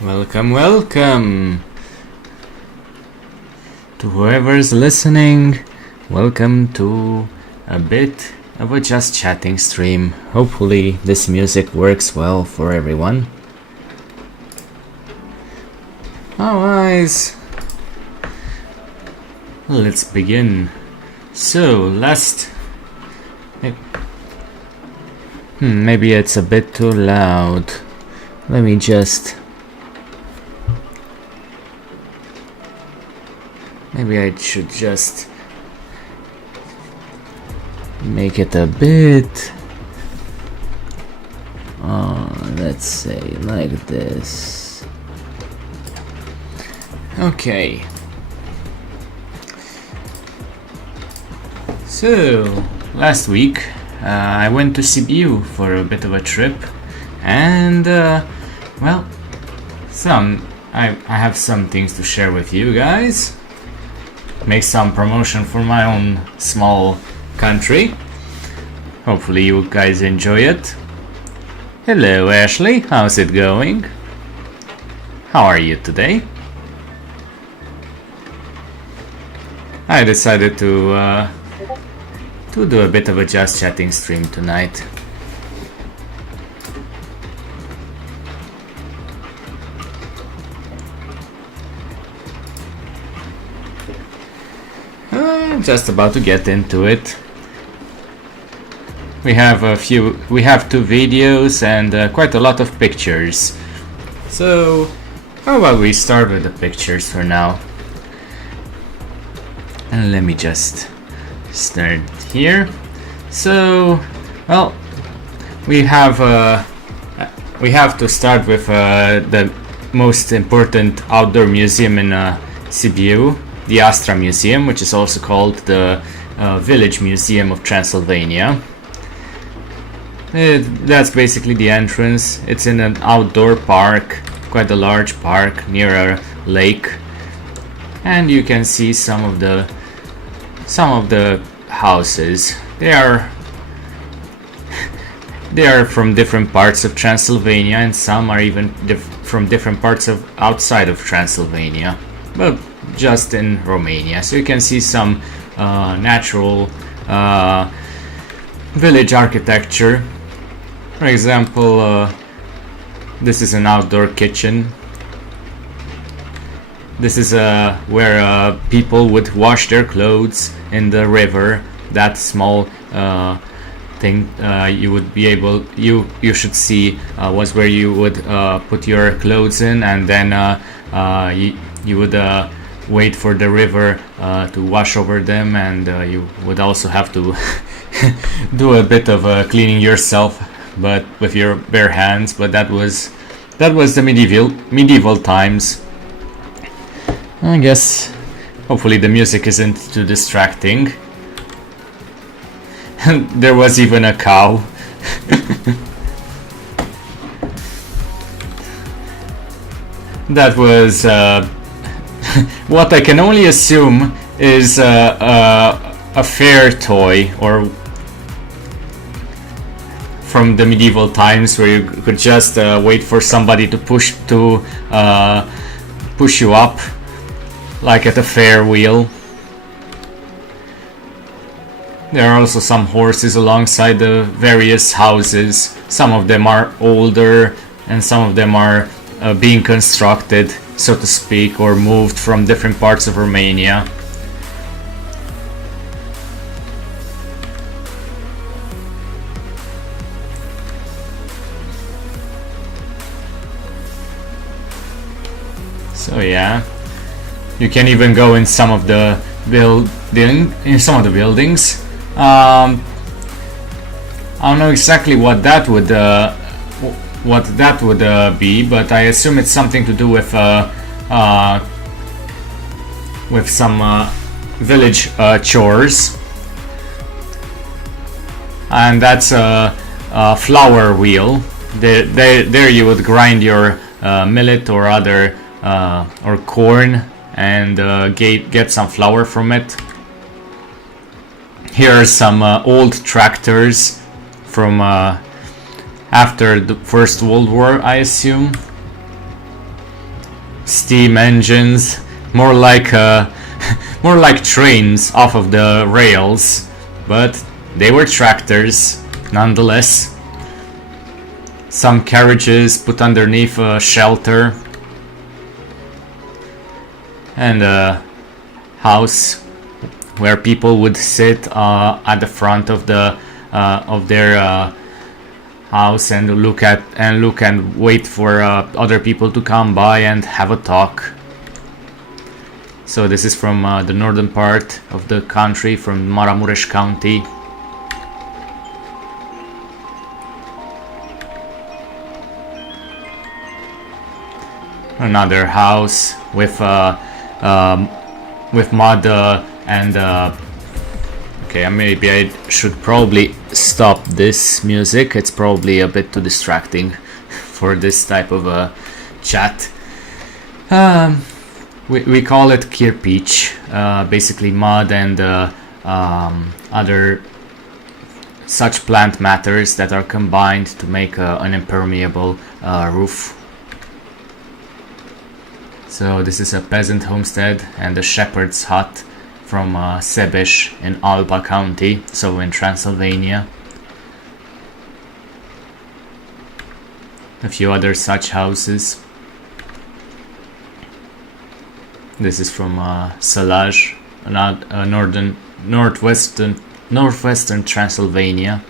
Welcome, welcome to whoever's listening. Welcome to a bit of a just chatting stream. Hopefully this music works well for everyone. Alright, let's begin. So, maybe it's a bit too loud. Let me just... Maybe I should just make it a bit, let's say like this. Okay. So, last week I went to Sibiu for a bit of a trip, and well, I have some things to share with you guys. Make some promotion for my own small country. Hopefully you guys enjoy it. Hello Ashley, how's it going? How are you today? I decided to do a bit of a just chatting stream tonight. I'm just about to get into it. We have two videos and quite a lot of pictures. So how about we start with the pictures for now? And let me just start here. So, well, we have to start with the most important outdoor museum in Sibiu, the Astra Museum, which is also called the Village Museum of Transylvania. That's basically the entrance. It's in an outdoor park, quite a large park near a lake, and you can see some of the houses. They are from different parts of Transylvania, and some are even from different parts of outside of Transylvania, but just in Romania. So you can see some natural village architecture. For example, this is an outdoor kitchen. This is where people would wash their clothes in the river. That small thing you should see was where you would put your clothes in, and then you would wait for the river to wash over them, and you would also have to do a bit of cleaning yourself, but with your bare hands. But that was the medieval times. I guess hopefully the music isn't too distracting. There was even a cow. That was what I can only assume is a fair toy, or from the medieval times, where you could just wait for somebody to push you up, like at a fair wheel. There are also some horses alongside the various houses. Some of them are older, and some of them are being constructed, so to speak, or moved from different parts of Romania. So yeah, you can even go in some of the buildings. I don't know exactly what that would be, but I assume it's something to do with some village chores. And that's a flour wheel. There you would grind your millet or other or corn, and get some flour from it. Here are some old tractors from after the First World War, I assume. steam engines, more like more like trains off of the rails, but they were tractors nonetheless. Some carriages put underneath a shelter, and a house where people would sit at the front of their house and look and wait for other people to come by and have a talk. So this is from the northern part of the country, from Maramuresh County. Another house with mud and okay, maybe I should probably stop this music. It's probably a bit too distracting for this type of a chat. We call it kirpich, basically mud and other such plant matters that are combined to make an impermeable roof. So this is a peasant homestead and a shepherd's hut from Sibiu in Alba County, so in Transylvania. A few other such houses. This is from Salaj, northwestern Transylvania.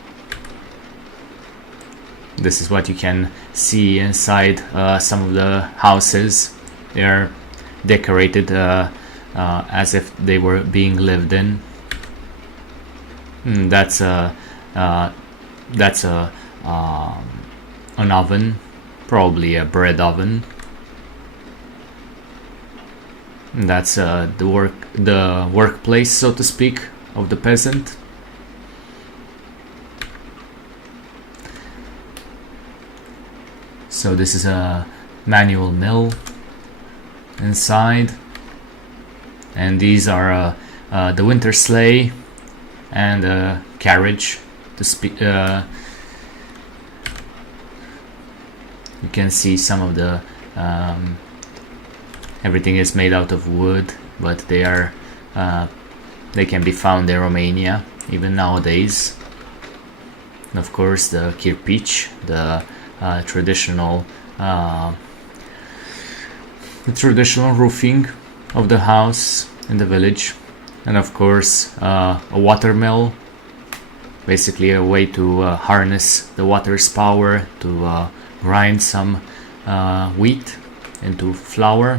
This is what you can see inside some of the houses. They are decorated as if they were being lived in. That's an oven, probably a bread oven. And that's the workplace, so to speak, of the peasant. So this is a manual mill inside, and these are the winter sleigh and a carriage to speak. You can see some of the everything is made out of wood, but they can be found in Romania even nowadays. And of course the kirpich, the traditional roofing of the house in the village. And of course a water mill, basically a way to harness the water's power to grind some wheat into flour.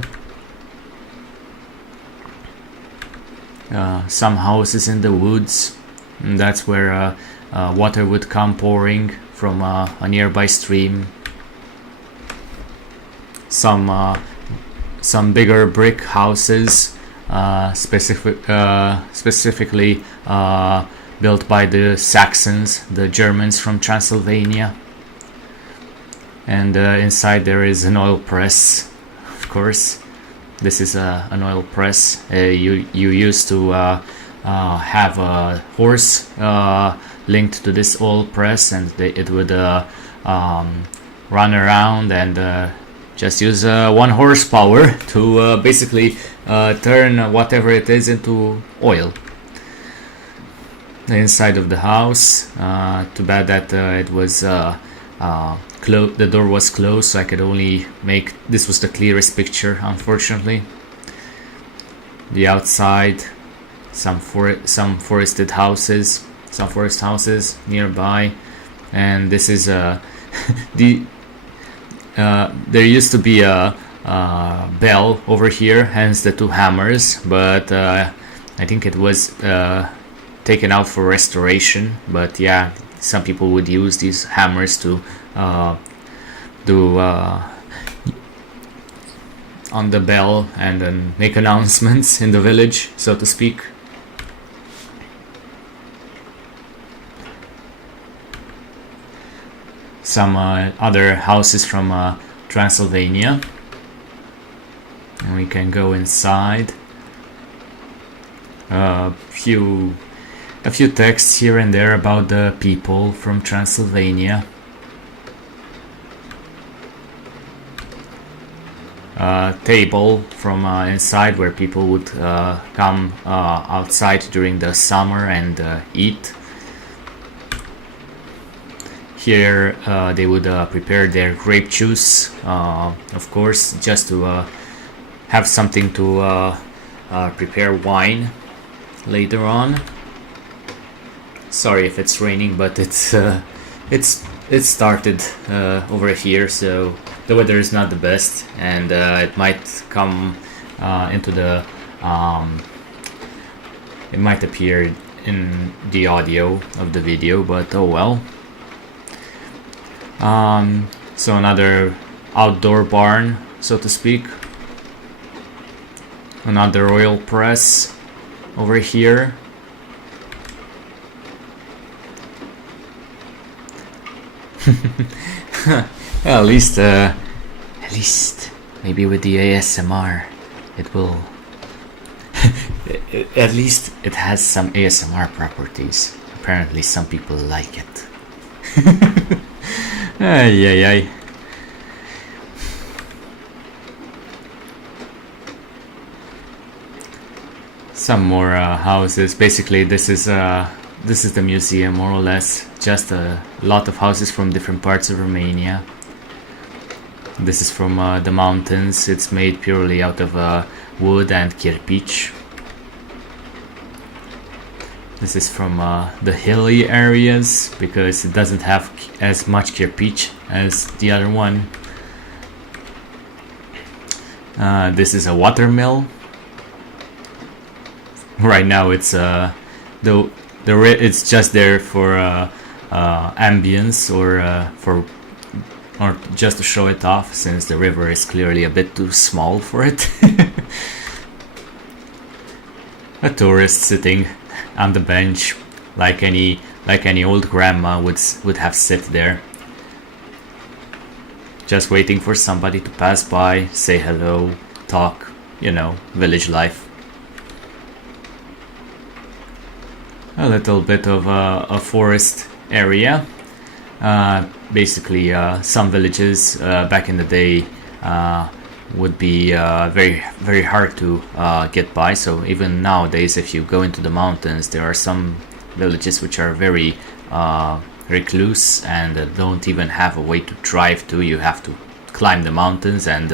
Some houses in the woods, and that's where water would come pouring from a nearby stream. Some bigger brick houses, specifically built by the Saxons, the Germans from Transylvania. And inside there is an oil press, of course. This is an oil press. You used to have a horse linked to this oil press, and it would run around and just use 1 horsepower to basically turn whatever it is into oil. The inside of the house, too bad that it was the door was closed, so I could only make this was the clearest picture, unfortunately. The outside, some forest houses nearby, and this is there used to be a bell over here, hence the 2 hammers, but I think it was taken out for restoration. But yeah, some people would use these hammers to do on the bell and then make announcements in the village, so to speak. Some other houses from Transylvania, and we can go inside. A few texts here and there about the people from Transylvania. table from inside where people would come outside during the summer and eat. Here they would prepare their grape juice, of course, just to have something to prepare wine later on. Sorry if it's raining, but it started over here, so the weather is not the best, and it might come into the it might appear in the audio of the video, but oh well. So another outdoor barn, so to speak. Another oil press over here. Well, at least maybe with the ASMR it will at least it has some ASMR properties. Apparently some people like it. Ay, ay, ay. Some more houses. Basically this is the museum, more or less. Just a lot of houses from different parts of Romania. This is from the mountains. It's made purely out of wood and kirpich. This is from the hilly areas, because it doesn't have as much kirpich as the other one. This is a watermill. Right now it's it's just there for ambience, or just to show it off, since the river is clearly a bit too small for it. A tourist sitting on the bench, like any old grandma would have sit there, just waiting for somebody to pass by, say hello, talk, village life. A little bit of a forest area. Basically, some villages back in the day would be very, very hard to get by. So even nowadays, if you go into the mountains, there are some villages which are very recluse and don't even have a way to drive to. You have to climb the mountains, and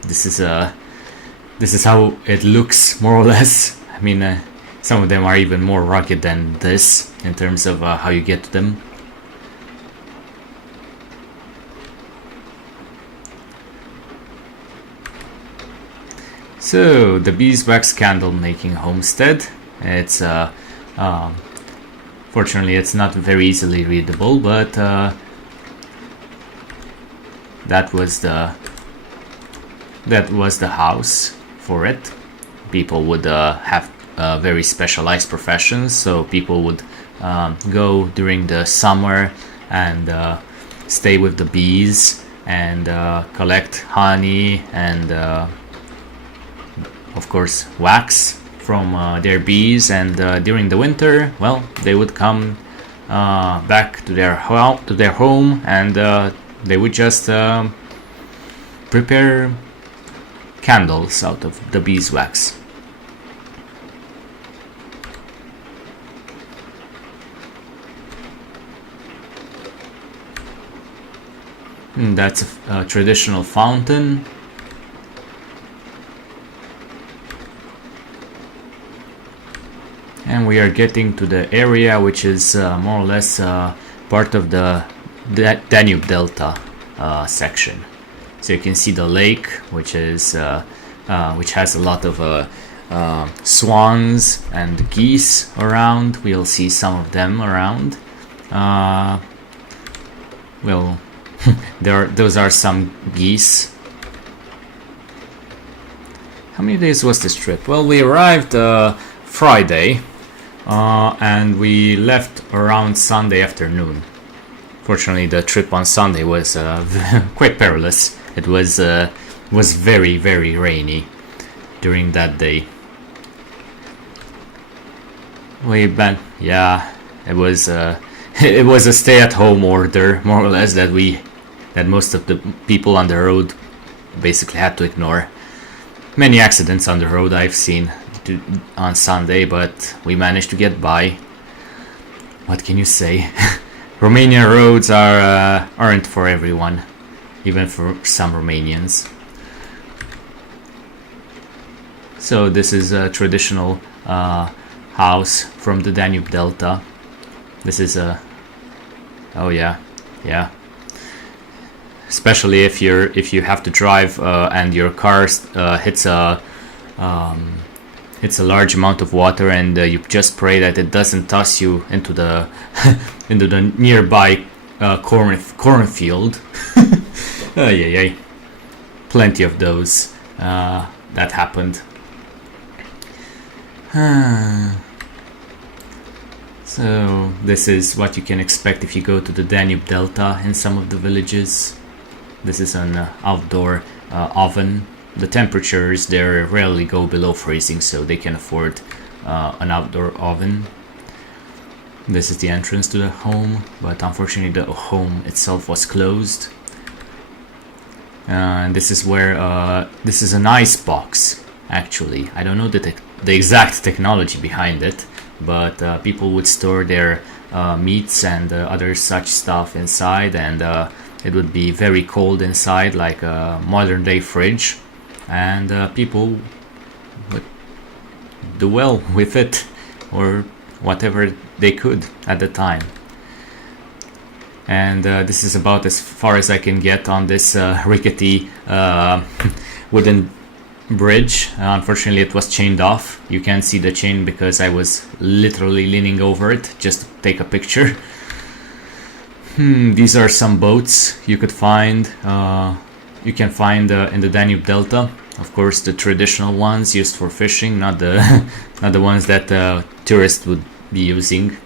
this is how it looks, more or less. I mean, some of them are even more rugged than this in terms of how you get to them. So the beeswax candle making homestead. It's fortunately it's not very easily readable, but that was the house for it. People would have very specialized professions, so people would go during the summer and stay with the bees and collect honey and of course wax from their bees, and during the winter, well, they would come back to their home, and they would just prepare candles out of the beeswax. And that's a traditional fountain. And we are getting to the area which is more or less part of the Danube Delta section. So you can see the lake, which has a lot of swans and geese around. We'll see some of them around. Those are some geese. How many days was this trip? Well, we arrived Friday. And we left around Sunday afternoon. Fortunately, the trip on Sunday was quite perilous. It was very, very rainy during that day. Yeah, it was a stay-at-home order, more or less, that most of the people on the road basically had to ignore. Many accidents on the road I've seen on Sunday, but we managed to get by. What can you say? Romanian roads aren't for everyone, even for some Romanians. So this is a traditional house from the Danube Delta. This is a... oh yeah, yeah. Especially if you have to drive and your car hits a large amount of water, and you just pray that it doesn't toss you into the into the nearby cornfield. Yeah, plenty of those that happened. So this is what you can expect if you go to the Danube Delta in some of the villages. This is an outdoor oven. The temperatures there rarely go below freezing, so they can afford an outdoor oven. This is the entrance to the home, but unfortunately the home itself was closed. And this is where this is an ice box. Actually, I don't know the exact technology behind it, but people would store their meats and other such stuff inside, and it would be very cold inside, like a modern day fridge, and people would do well with it, or whatever they could at the time. And this is about as far as I can get on this rickety wooden bridge. Unfortunately, it was chained off. You can't see the chain because I was literally leaning over it just to take a picture. These are some boats you could find. You can find in the Danube Delta. Of course, the traditional ones used for fishing, not the not the ones that tourists would be using.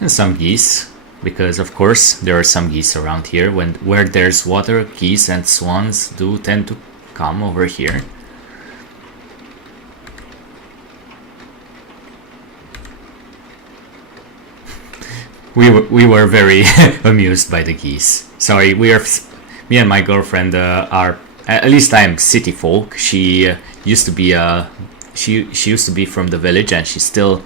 And some geese, because of course there are some geese around here. Where there's water, geese and swans do tend to come over here. We were very amused by the geese. Sorry, me and my girlfriend are, at least I'm city folk. She used to be she used to be from the village, and she still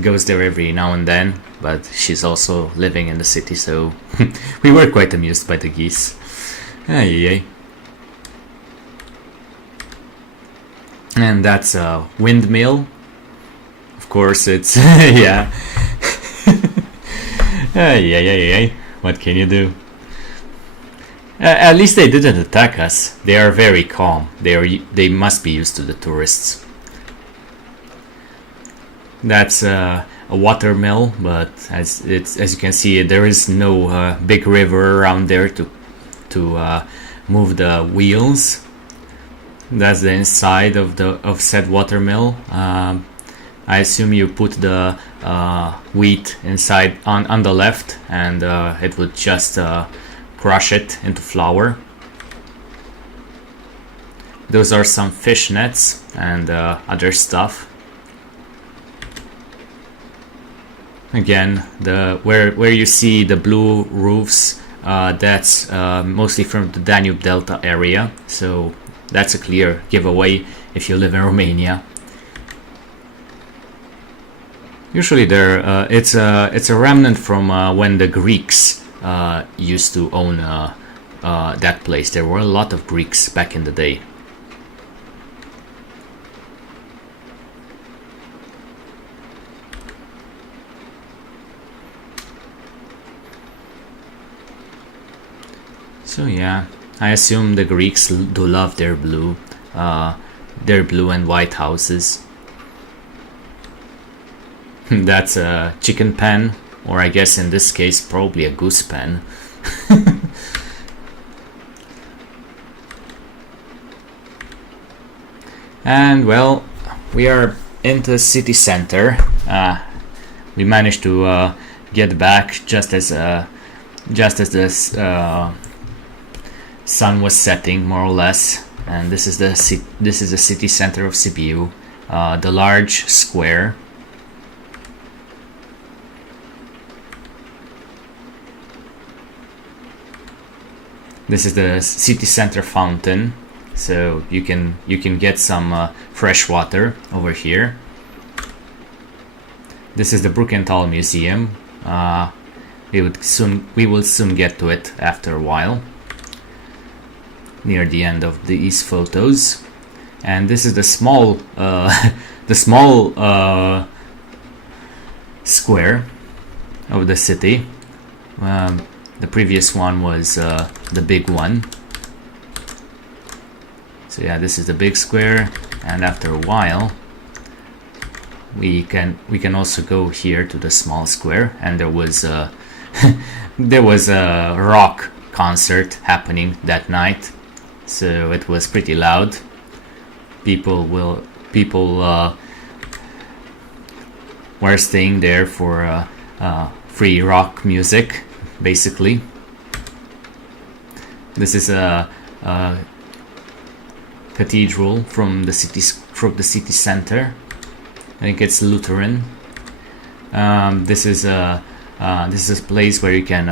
goes there every now and then, but she's also living in the city, so we were quite amused by the geese. Ay. And that's a windmill. Of course, it's yeah. Yeah. What can you do? At least they didn't attack us. They are very calm. They must be used to the tourists. That's a water mill, but as you can see, there is no big river around there to move the wheels. That's the inside of said water mill. I assume you put the wheat inside on the left, and it would just crush it into flour. Those are some fish nets and other stuff. Again, where you see the blue roofs, that's mostly from the Danube Delta area, so that's a clear giveaway if you live in Romania. Usually it's a remnant from when the Greeks used to own that place. There were a lot of Greeks back in the day. So yeah, I assume the Greeks do love their blue and white houses. That's a chicken pen, or I guess in this case probably a goose pen. And well, we are in the city center. We managed to get back just as the sun was setting, more or less. And this is the city center of Sibiu, the large square. This is the city center fountain, so you can get some fresh water over here. This is the Brukenthal Museum. We will soon get to it after a while, near the end of these photos. And this is the small square of the city. The previous one was the big one. So yeah, this is the big square, and after a while we can also go here to the small square. And there was there was a rock concert happening that night, so it was pretty loud. People were staying there for free rock music, basically. This is a cathedral from the city center. I think it's Lutheran. This is a place where you can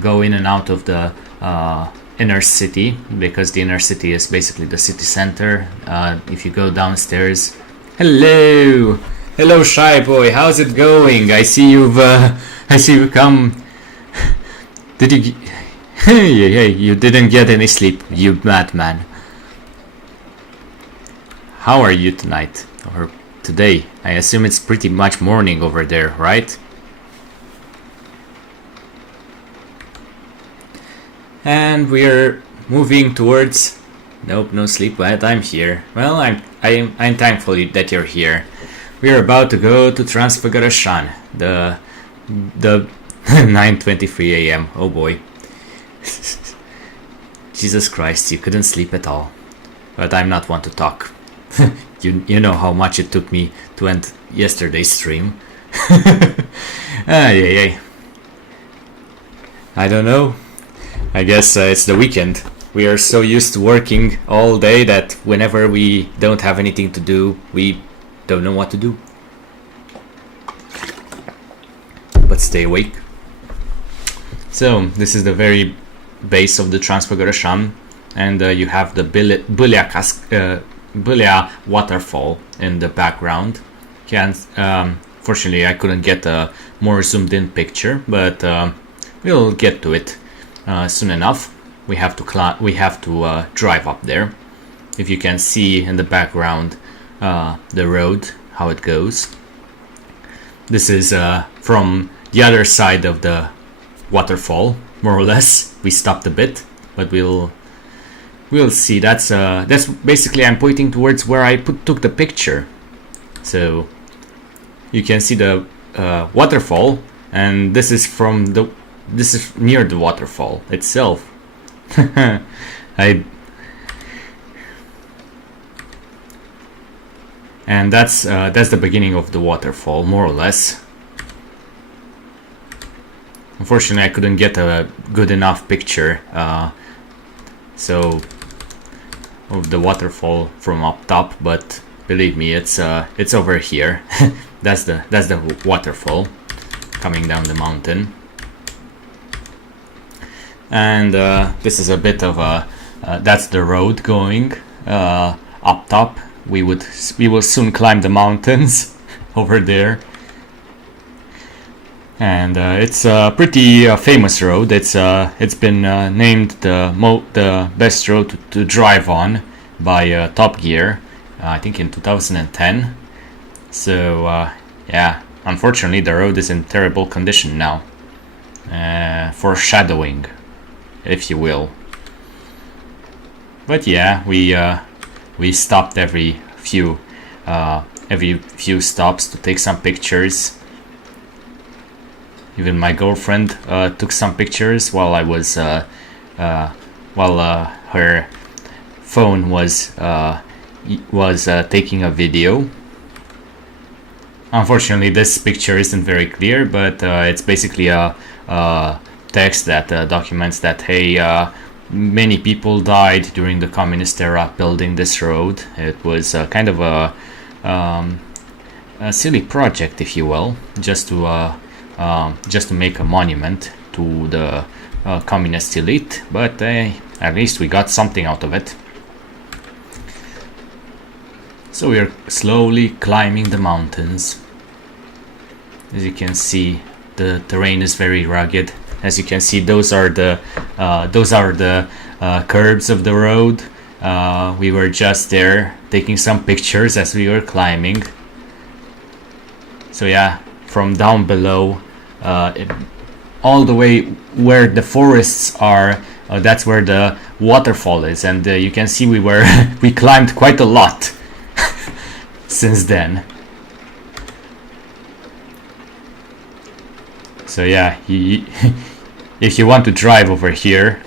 go in and out of the inner city, because the inner city is basically the city center. If you go downstairs, hello, shy boy. How's it going? I see you've come. Did you? Hey, you didn't get any sleep, you madman. How are you tonight, or today? I assume it's pretty much morning over there, right? And we're moving towards. Nope, no sleep, but I'm here. Well, I'm thankful that you're here. We're about to go to Transfiguration, the 9:23 a.m. Oh boy. Jesus Christ, you couldn't sleep at all. But I'm not one to talk. You know how much it took me to end yesterday's stream. I don't know. I guess it's the weekend. We are so used to working all day that whenever we don't have anything to do, we don't know what to do. But stay awake. So this is the very base of the Transfiguration, and you have the Bulia waterfall in the background. Fortunately, I couldn't get a more zoomed in picture, but we'll get to it soon enough. We have to drive up there. If you can see in the background the road, how it goes. This is from the other side of the waterfall, more or less. We stopped a bit, but we'll see. That's basically, I'm pointing towards where I took the picture, so you can see the waterfall, and this is near the waterfall itself. And that's the beginning of the waterfall, more or less. Unfortunately, I couldn't get a good enough picture so of the waterfall from up top, but believe me, it's over here. that's the waterfall coming down the mountain. And this is a bit of that's the road going up top. We will soon climb the mountains over there. And it's a pretty famous road. It's been named the best road to drive on by Top Gear, I think in 2010. So yeah, unfortunately the road is in terrible condition now. Foreshadowing, if you will. But yeah, we stopped every few stops to take some pictures. Even my girlfriend took some pictures while I was while her phone was taking a video. Unfortunately, this picture isn't very clear, but it's basically a text that documents that, hey, many people died during the communist era building this road. It was kind of a silly project, if you will, just to make a monument to the communist elite, but at least we got something out of it. So we are slowly climbing the mountains. As you can see, the terrain is very rugged. As you can see, those are the curves of the road. We were just there taking some pictures as we were climbing. So yeah, from down below, all the way where the forests are, that's where the waterfall is, and you can see we climbed quite a lot since then. So yeah, if you want to drive over here,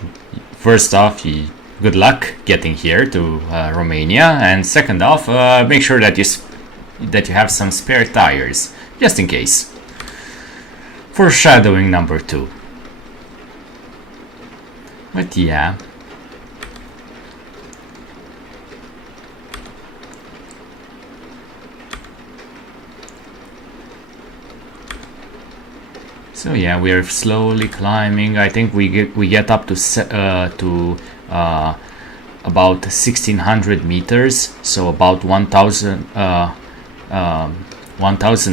first off, good luck getting here to Romania, and second off, make sure that you have some spare tires, just in case. Foreshadowing number 2. But yeah. So yeah, we are slowly climbing. I think we get up to about 1600 meters, so about 1000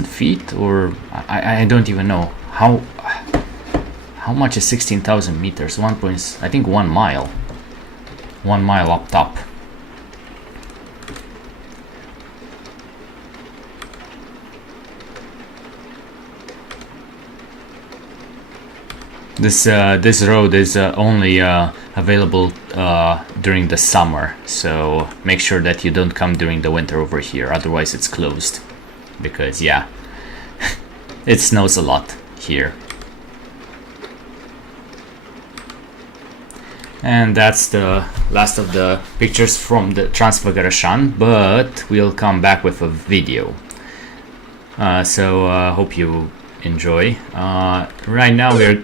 feet, or I don't even know how much is 16,000 meters. I think 1 mile. 1 mile up top. This road is only available during the summer, so make sure that you don't come during the winter over here, otherwise it's closed, because yeah, it snows a lot here. And that's the last of the pictures from the Transfăgărășan, but we'll come back with a video. So hope you enjoy. Right now we're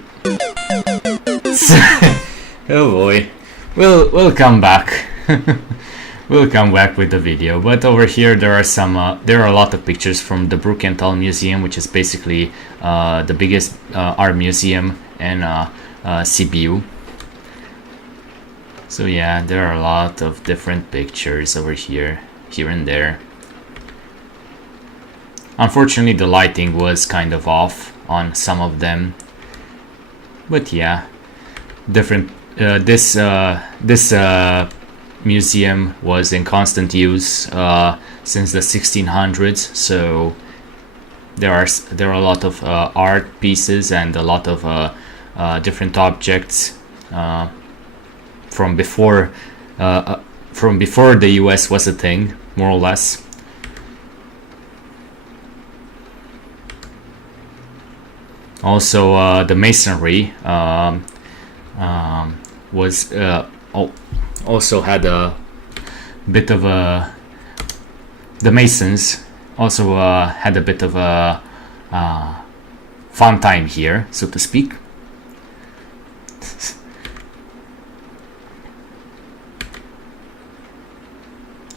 oh boy, we'll come back. We'll come back with the video, but over here there are a lot of pictures from the Brukenthal Museum, which is basically the biggest art museum in Sibiu. So yeah, there are a lot of different pictures over here and there. Unfortunately, the lighting was kind of off on some of them, but yeah, different. This museum was in constant use since the 1600s, so there are a lot of art pieces and a lot of different objects from before the US was a thing, more or less. Also, the masonry was also had a bit of a. The masons also had a bit of a fun time here, so to speak.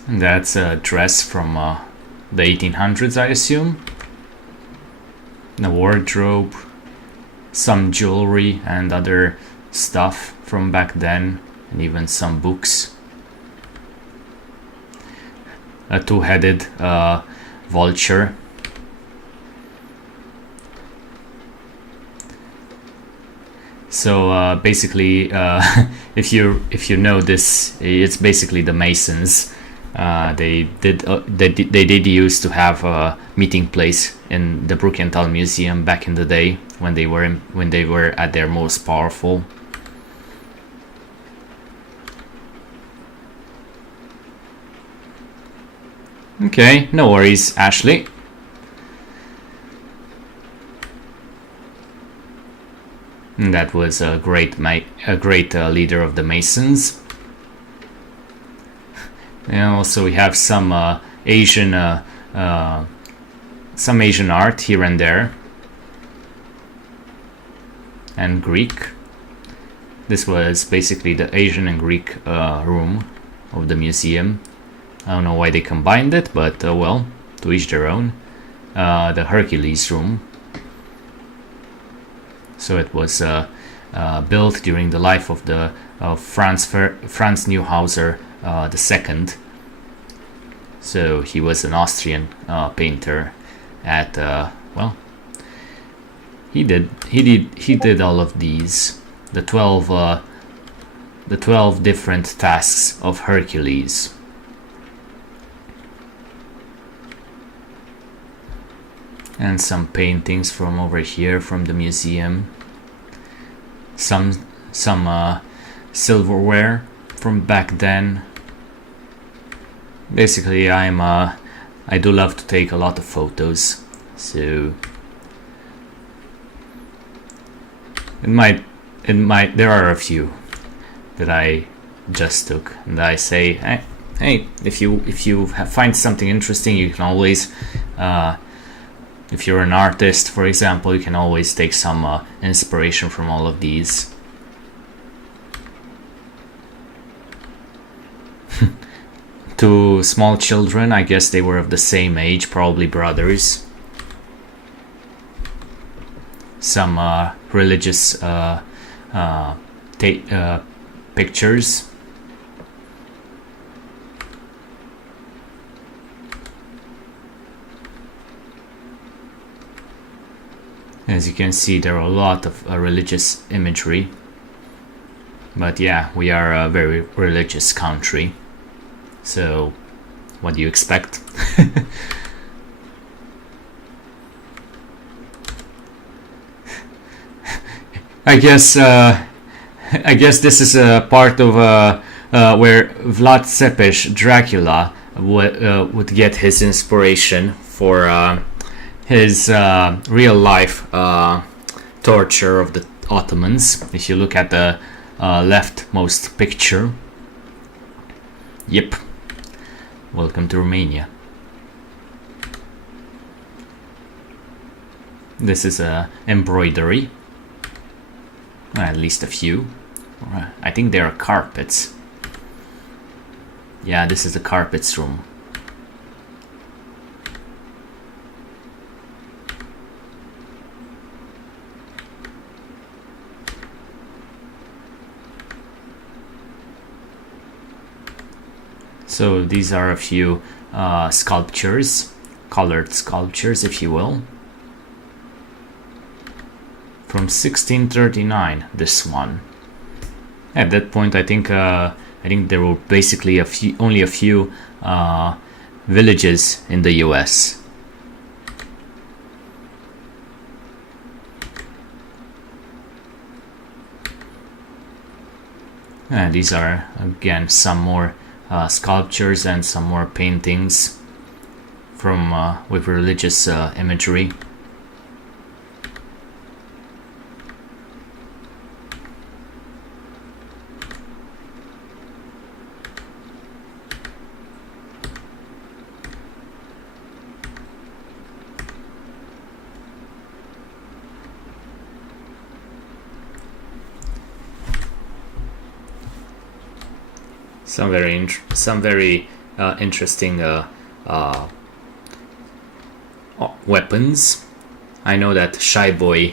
And that's a dress from the 1800s, I assume. A wardrobe, some jewelry and other stuff from back then, and even some books. A two-headed vulture. So basically, if you know this, it's basically the Masons. They did used to have a meeting place in the Brukenthal Museum back in the day when they were at their most powerful. Okay, no worries, Ashley. And that was a great leader of the Masons. And also we have some Asian art here and there, and Greek. This was basically the Asian and Greek room of the museum. I don't know why they combined it, but well, to each their own. The Hercules room. So it was built during the life of the Franz Neuhauser II. So he was an Austrian painter. At well, he did all of these, the 12 different tasks of Hercules. And some paintings from over here from the museum. Some silverware from back then. Basically, I do love to take a lot of photos, so there are a few that I just took, and I say, hey, if you find something interesting, you can always, if you're an artist, for example, you can always take some inspiration from all of these. To small children, I guess they were of the same age, probably brothers. Some religious pictures. As you can see, there are a lot of religious imagery. But yeah, we are a very religious country. So, what do you expect? I guess this is a part of where Vlad Tepes, Dracula, would get his inspiration for his real life torture of the Ottomans. If you look at the leftmost picture, yep. Welcome to Romania. This is a embroidery. At least a few. I think they are carpets. Yeah, this is the carpets room. So these are a few sculptures, colored sculptures, if you will. From 1639, this one. At that point, I think there were basically only a few villages in the U.S. And these are again some more sculptures and some more paintings from with religious imagery. Some very interesting weapons. I know that Shy Boy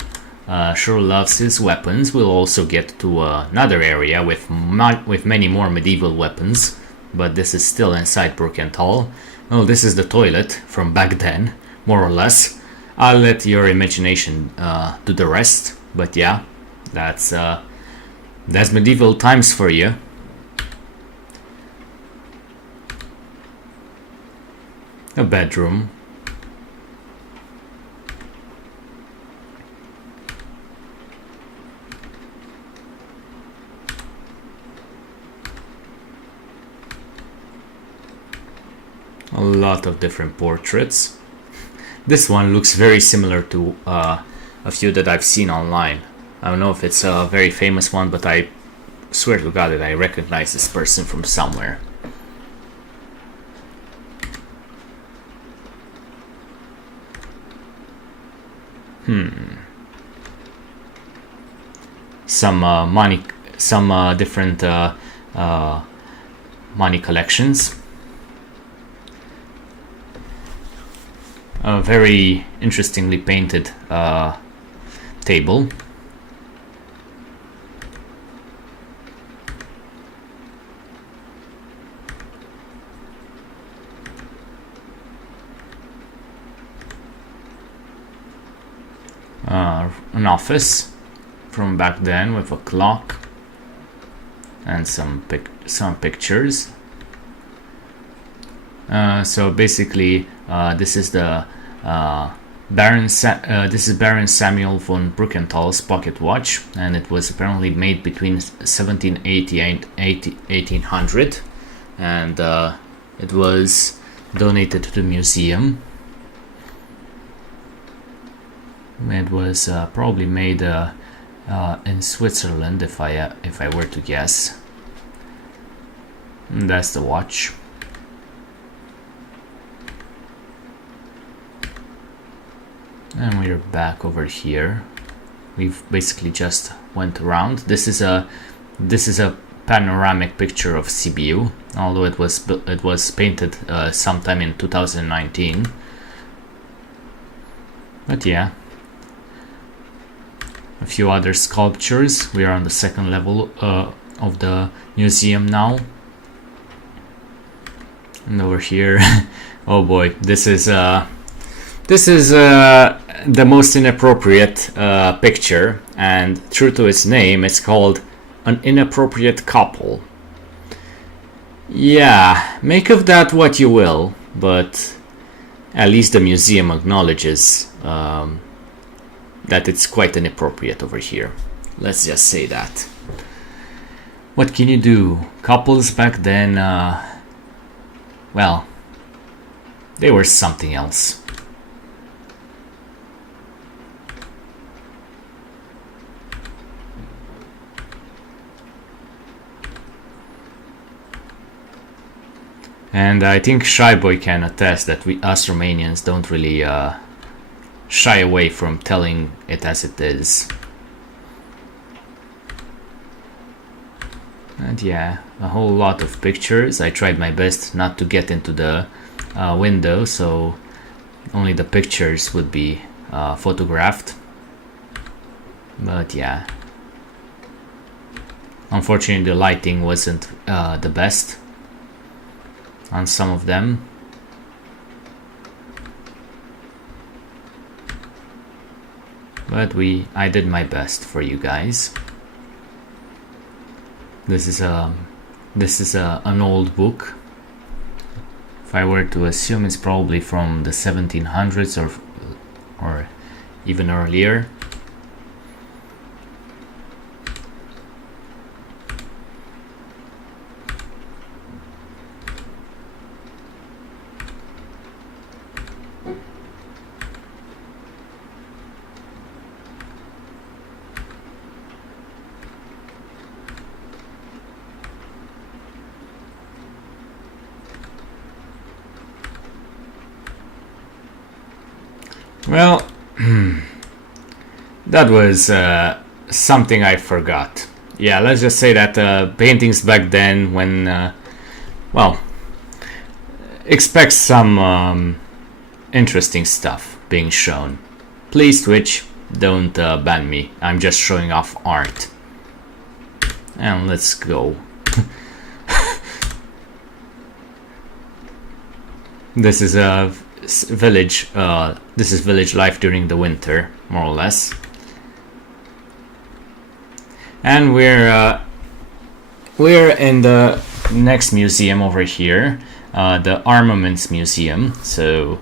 sure loves his weapons. We'll also get to another area with many more medieval weapons, but this is still inside Brukenthal. Oh, this is the toilet from back then, more or less. I'll let your imagination do the rest. But yeah, that's medieval times for you. A bedroom. A lot of different portraits. This one looks very similar to a few that I've seen online. I don't know if it's a very famous one, but I swear to God that I recognize this person from somewhere. Some money, some different money collections. A very interestingly painted table. an office from back then with a clock and some pictures. So basically, this is the this is Baron Samuel von Bruckenthal's pocket watch, and it was apparently made between 1780 and 1800, and it was donated to the museum. It was probably made in Switzerland, if I were to guess. And that's the watch. And we're back over here. We've basically just went around. This is a panoramic picture of Sibiu, although it was painted sometime in 2019. But yeah, a few other sculptures. We are on the second level of the museum now. And over here, oh boy, this is the most inappropriate picture, and true to its name, it's called An Inappropriate Couple. Yeah, make of that what you will, but at least the museum acknowledges that it's quite inappropriate over here. Let's just say that. What can you do? Couples back then, well, they were something else. And I think Shy Boy can attest that us Romanians don't really shy away from telling it as it is. And yeah, a whole lot of pictures. I tried my best not to get into the window, so only the pictures would be photographed. But yeah, unfortunately the lighting wasn't the best on some of them. But I did my best for you guys. This is an old book. If I were to assume, it's probably from the 1700s or even earlier. Well, that was something I forgot. Yeah, let's just say that paintings back then, when, well, expect some interesting stuff being shown. Please, Twitch, don't ban me. I'm just showing off art. And let's go. This is a village. This is village life during the winter, more or less. And we're in the next museum over here, the Armaments Museum. So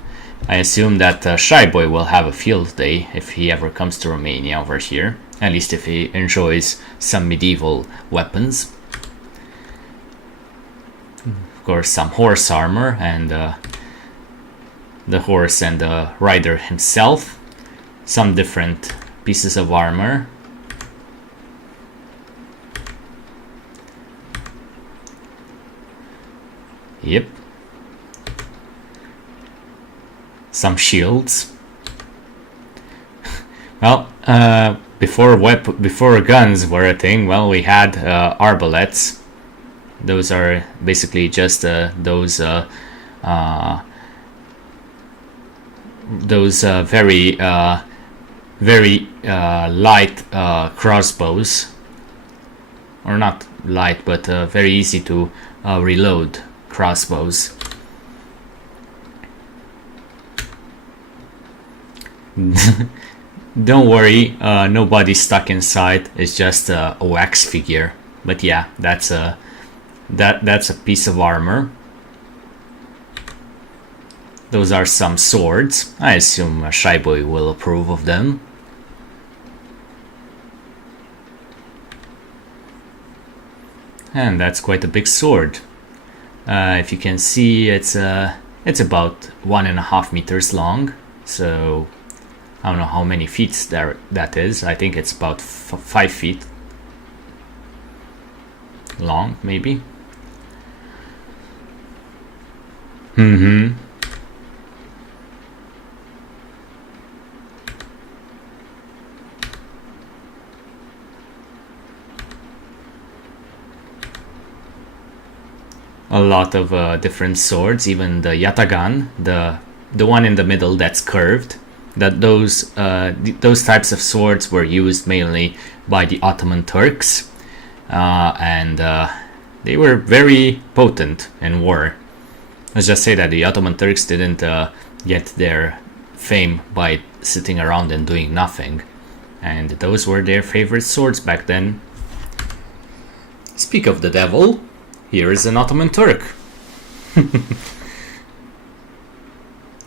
I assume that Shy Boy will have a field day if he ever comes to Romania over here. At least if he enjoys some medieval weapons. Of course, some horse armor and the horse and the rider himself. Some different pieces of armor. Yep. Some shields. Well, before guns were a thing, well, we had arbalets. Those are basically just those very light crossbows, or not light, but very easy to reload crossbows. Don't worry, nobody's stuck inside. It's just a wax figure. But yeah, that's a piece of armor. Those are some swords. I assume Sibiu will approve of them. And that's quite a big sword. If you can see, it's about 1.5 meters long. So I don't know how many feet that is. I think it's about 5 feet long, maybe. A lot of different swords, even the yatagan, the one in the middle that's curved. Those types of swords were used mainly by the Ottoman Turks, and they were very potent in war. Let's just say that the Ottoman Turks didn't get their fame by sitting around and doing nothing, and those were their favorite swords back then. Speak of the devil, here is an Ottoman Turk.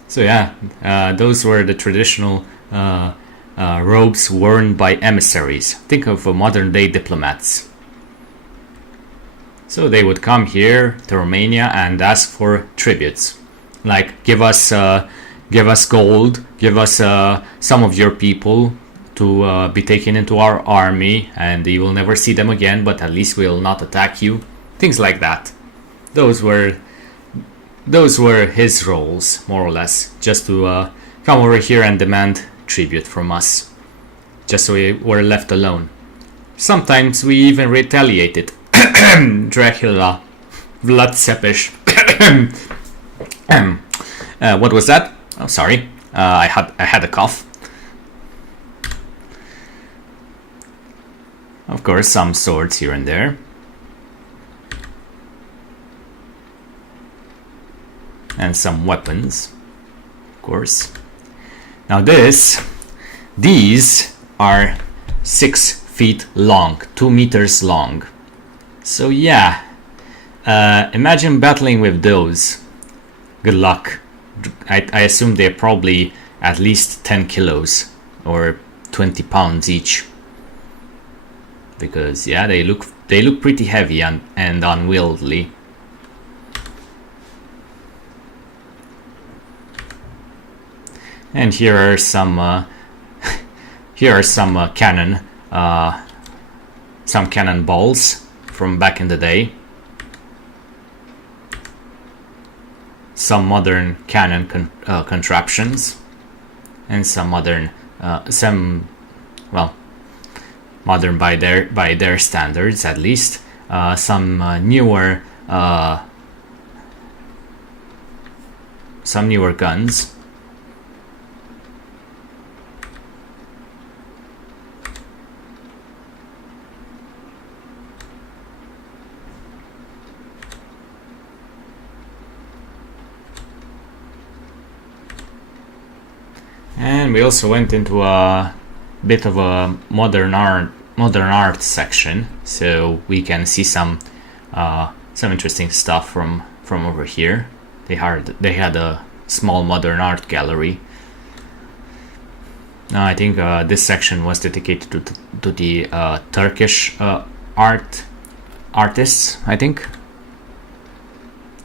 So yeah, those were the traditional robes worn by emissaries. Think of modern day diplomats. So they would come here to Romania and ask for tributes, like give us gold, give us some of your people to be taken into our army, and you will never see them again, but at least we'll not attack you. Things like that. Those were his roles, more or less, just to come over here and demand tribute from us, just so we were left alone. Sometimes we even retaliated. Dracula, Vlad Tepes. What was that? Oh, sorry. I had a cough. Of course, some swords here and there. And some weapons, of course. Now these are 6 feet long, 2 meters long. So yeah, imagine battling with those. Good luck. I assume they're probably at least 10 kilos or 20 pounds each. Because yeah, they look pretty heavy and unwieldy. And here are some cannon balls from back in the day. Some modern cannon contraptions, and some modern modern by their standards, at least. Some newer guns. And we also went into a bit of a modern art section, so we can see some interesting stuff from over here. They had a small modern art gallery. I think this section was dedicated to the Turkish artists, I think.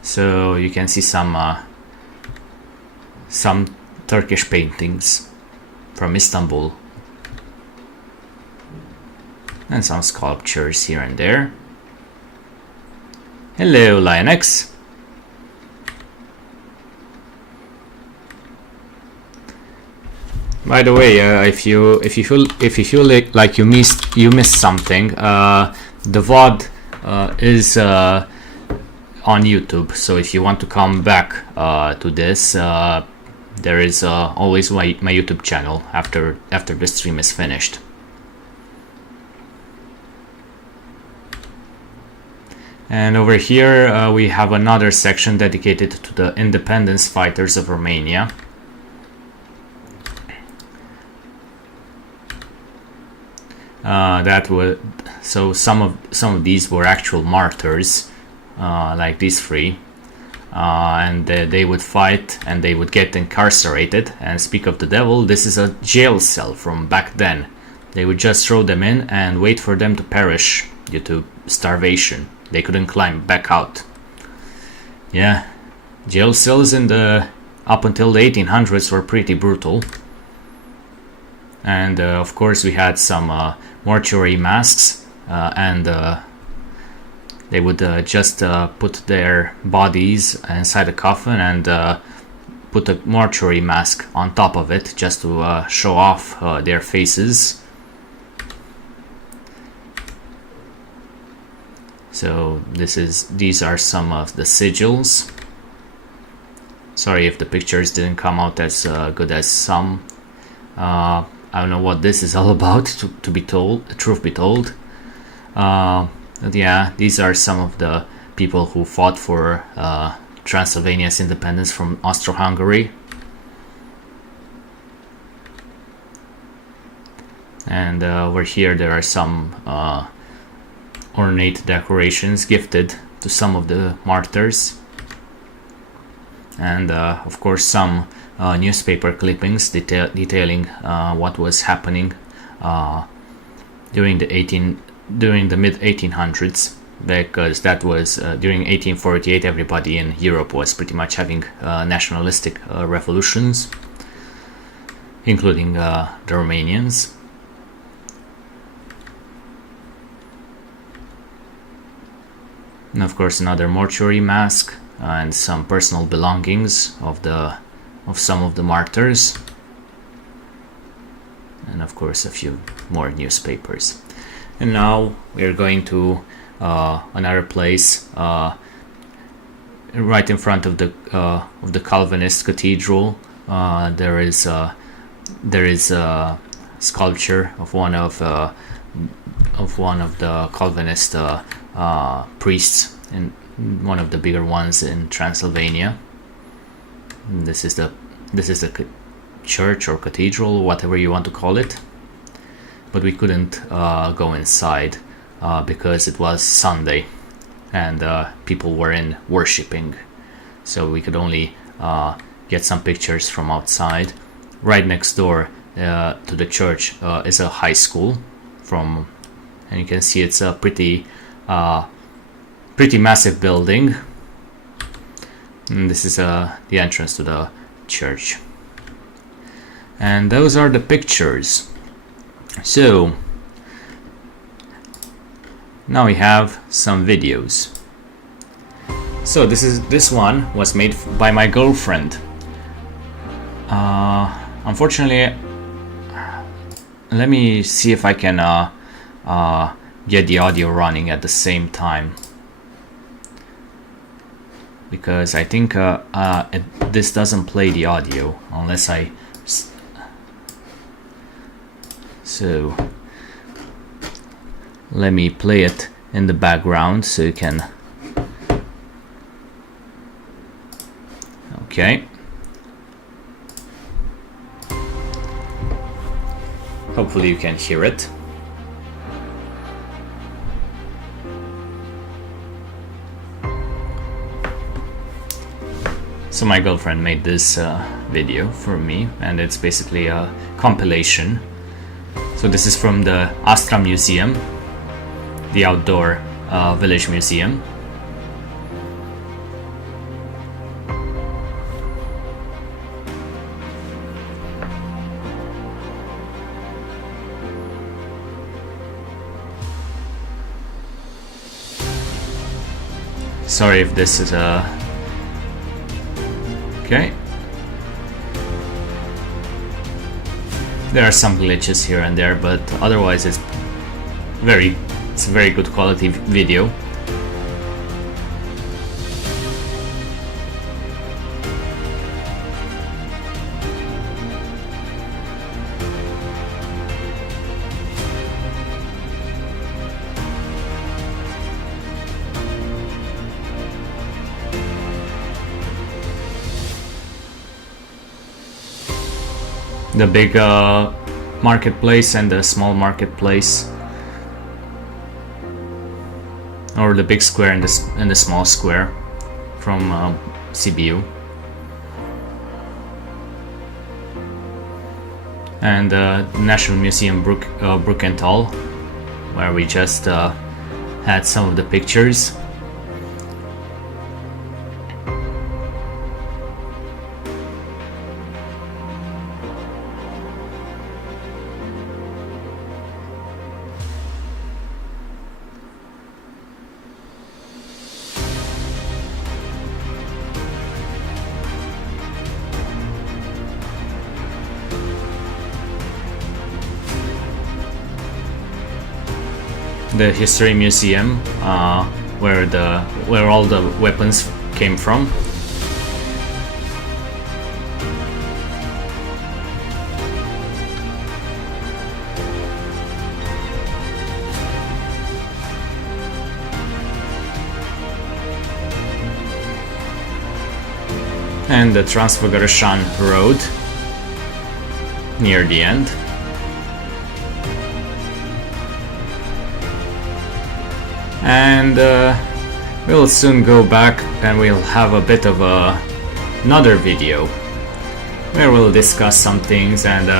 So you can see some Turkish paintings from Istanbul, and some sculptures here and there. Hello, Lionx. By the way, if you feel like you missed something, the VOD is on YouTube. So if you want to come back to this, there is always my YouTube channel after the stream is finished. And over here we have another section dedicated to the independence fighters of Romania. That was so some of these were actual martyrs, like these three, and they would fight and they would get incarcerated. And speak of the devil, this is a jail cell from back then. They would just throw them in and wait for them to perish due to starvation. They couldn't climb back out. Yeah, jail cells in the up until the 1800s were pretty brutal. And of course we had some mortuary masks, and they would just put their bodies inside a coffin and put a mortuary mask on top of it just to show off their faces. So these are some of the sigils. Sorry if the pictures didn't come out as good as some. I don't know what this is all about, to be told, truth be told. But yeah, these are some of the people who fought for Transylvania's independence from Austro-Hungary. And over here there are some ornate decorations gifted to some of the martyrs. And of course some newspaper clippings detailing what was happening during the mid 1800s, because that was during 1848 everybody in Europe was pretty much having nationalistic revolutions, including the Romanians. And of course another mortuary mask and some personal belongings of some of the martyrs, and of course a few more newspapers. And now we're going to another place right in front of the Calvinist cathedral. There is a sculpture of one of the Calvinist priests, and one of the bigger ones in Transylvania. And this is the church or cathedral, whatever you want to call it. But we couldn't go inside because it was Sunday and people were in worshipping, so we could only get some pictures from outside. Right next door to the church is a high school, and you can see it's a pretty massive building. And this is the entrance to the church. And those are the pictures. So now we have some videos. So this one was made by my girlfriend. Unfortunately, let me see if I can get the audio running at the same time, because I think this doesn't play the audio unless I. So let me play it in the background so you can. Okay. Hopefully you can hear it. So my girlfriend made this video for me, and it's basically a compilation. So this is from the Astra Museum, the outdoor village museum. Sorry if this is okay. There are some glitches here and there, but otherwise it's a very good quality video. The big marketplace and the small marketplace, or the big square and the small square from Sibiu. And National Museum Brukenthal, where we just had some of the pictures. The History Museum, where all the weapons came from. And the Transfiguration Road near the end. And we'll soon go back and we'll have a bit of another video where we'll discuss some things and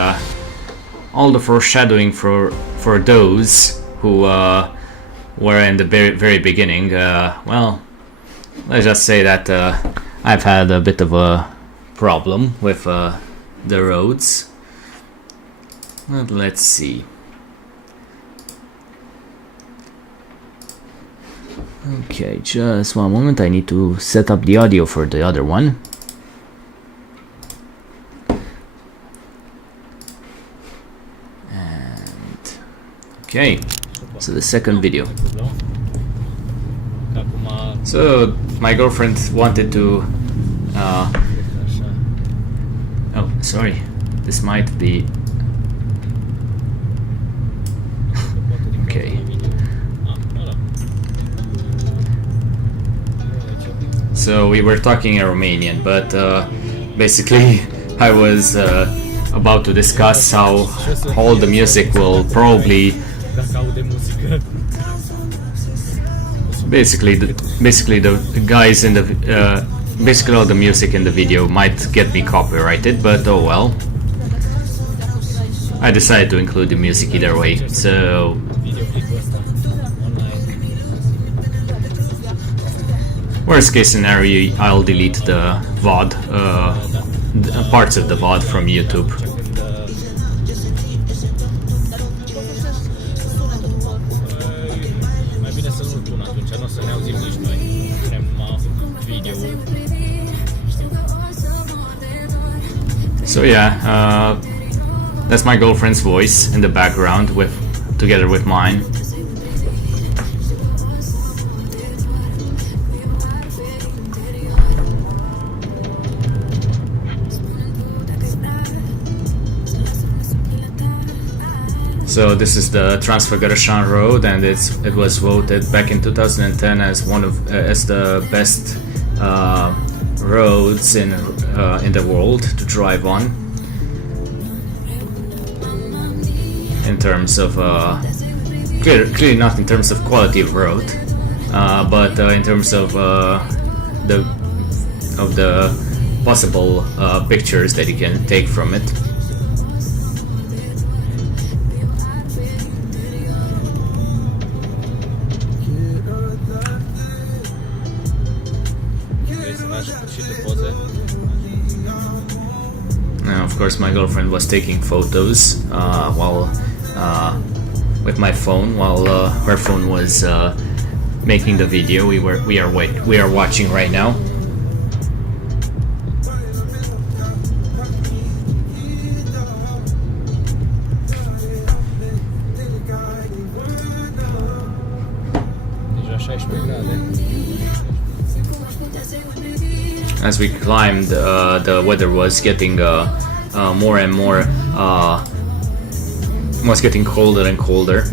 all the foreshadowing for those who were in the very beginning. Well, let's just say that I've had a bit of a problem with the roads. Well, let's see. Okay, just one moment, I need to set up the audio for the other one. And okay, so the second video. So my girlfriend wanted to oh, sorry, this might be okay. So we were talking in Romanian, but basically I was about to discuss how all the music will probably basically the guys in the basically all the music in the video might get me copyrighted, but oh well. I decided to include the music either way, so worst case scenario, I'll delete the VOD, parts of the VOD from YouTube. So yeah, that's my girlfriend's voice in the background together with mine. So this is the Transfiguration Road, and it was voted back in 2010 as one of as the best roads in the world to drive on. In terms of clearly not in terms of quality of road, but in terms of the possible pictures that you can take from it. Now, of course, my girlfriend was taking photos while with my phone, while her phone was making the video we are watching right now. As we climbed, the weather was getting more and more, was getting colder and colder.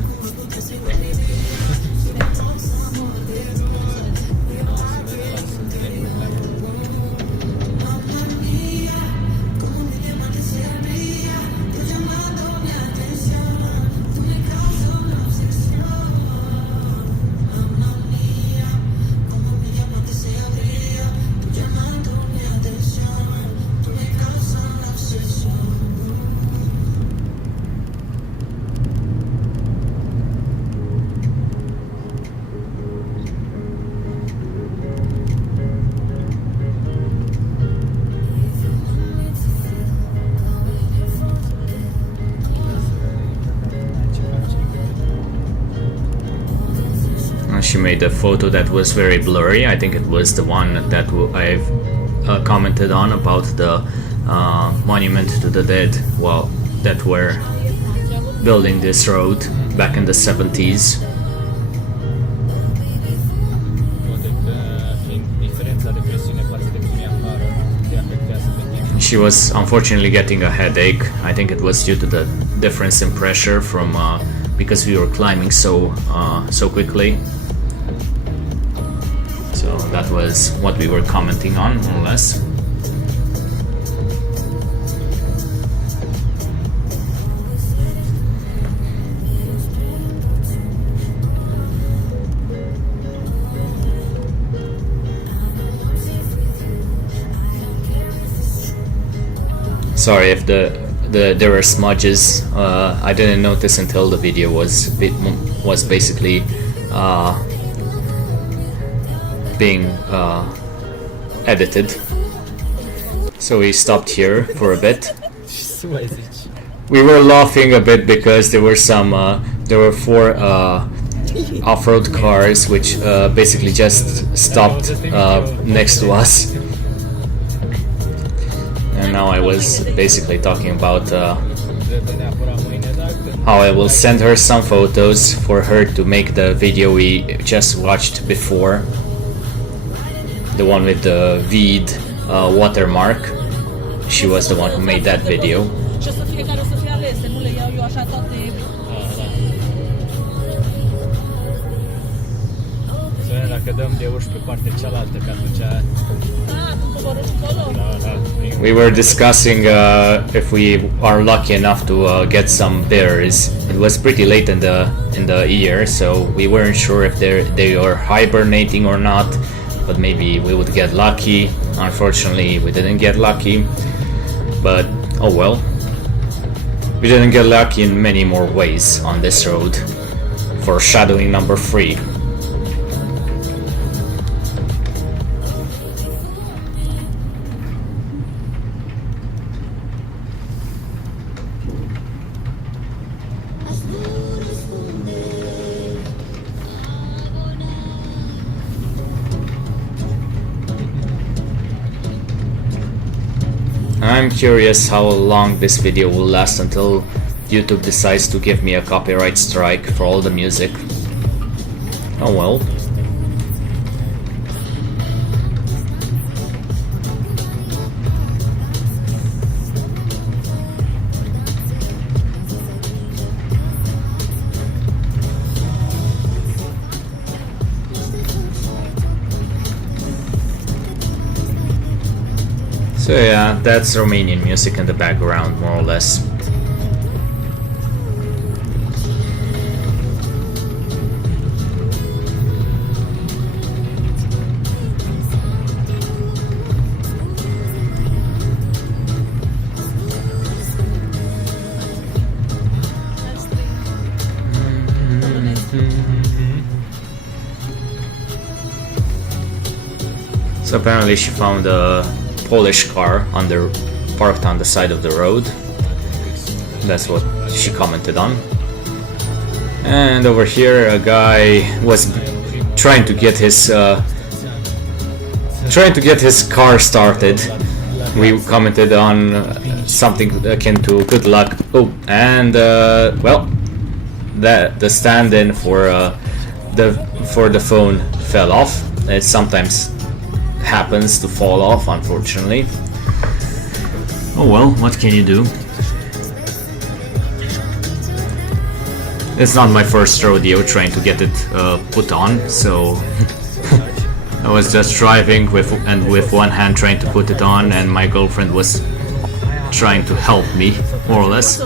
she made a photo that was very blurry. I think it was the one that I've commented on about the monument to the dead, well, that were building this road back in the 70s. She was unfortunately getting a headache. I think it was due to the difference in pressure from because we were climbing so quickly. So that was what we were commenting on, more or less. Sorry if there were smudges. I didn't notice until the video was basically being edited. So we stopped here for a bit. We were laughing a bit because there were four off-road cars which basically just stopped next to us. And now I was basically talking about how I will send her some photos for her to make the video we just watched before, the one with the Veed watermark. She was the one who made that video. We were discussing if we are lucky enough to get some bears. It was pretty late in the year, so we weren't sure if they are hibernating or not. But maybe we would get lucky. Unfortunately, we didn't get lucky. But oh well. We didn't get lucky in many more ways on this road. Foreshadowing number 3. I'm curious how long this video will last until YouTube decides to give me a copyright strike for all the music. Oh well. So yeah, that's Romanian music in the background, more or less. So apparently she found a Polish car parked on the side of the road. That's what she commented on. And over here a guy was trying to get his car started. We commented on something akin to good luck. Oh, and well, that the stand-in for the phone fell off. It sometimes happens to fall off, unfortunately. Oh well, what can you do? It's not my first rodeo trying to get it put on, so I was just driving with one hand trying to put it on, and my girlfriend was trying to help me, more or less.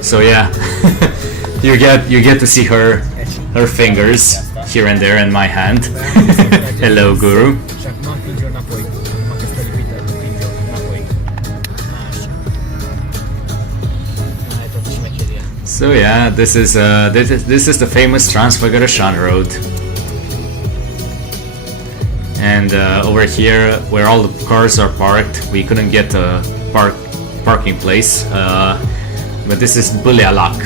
So yeah, you get to see her fingers here and there in my hand. Hello, Guru. So yeah, this is the famous Transfăgărășan road. And over here, where all the cars are parked, we couldn't get a parking place. But this is Bulea Lac,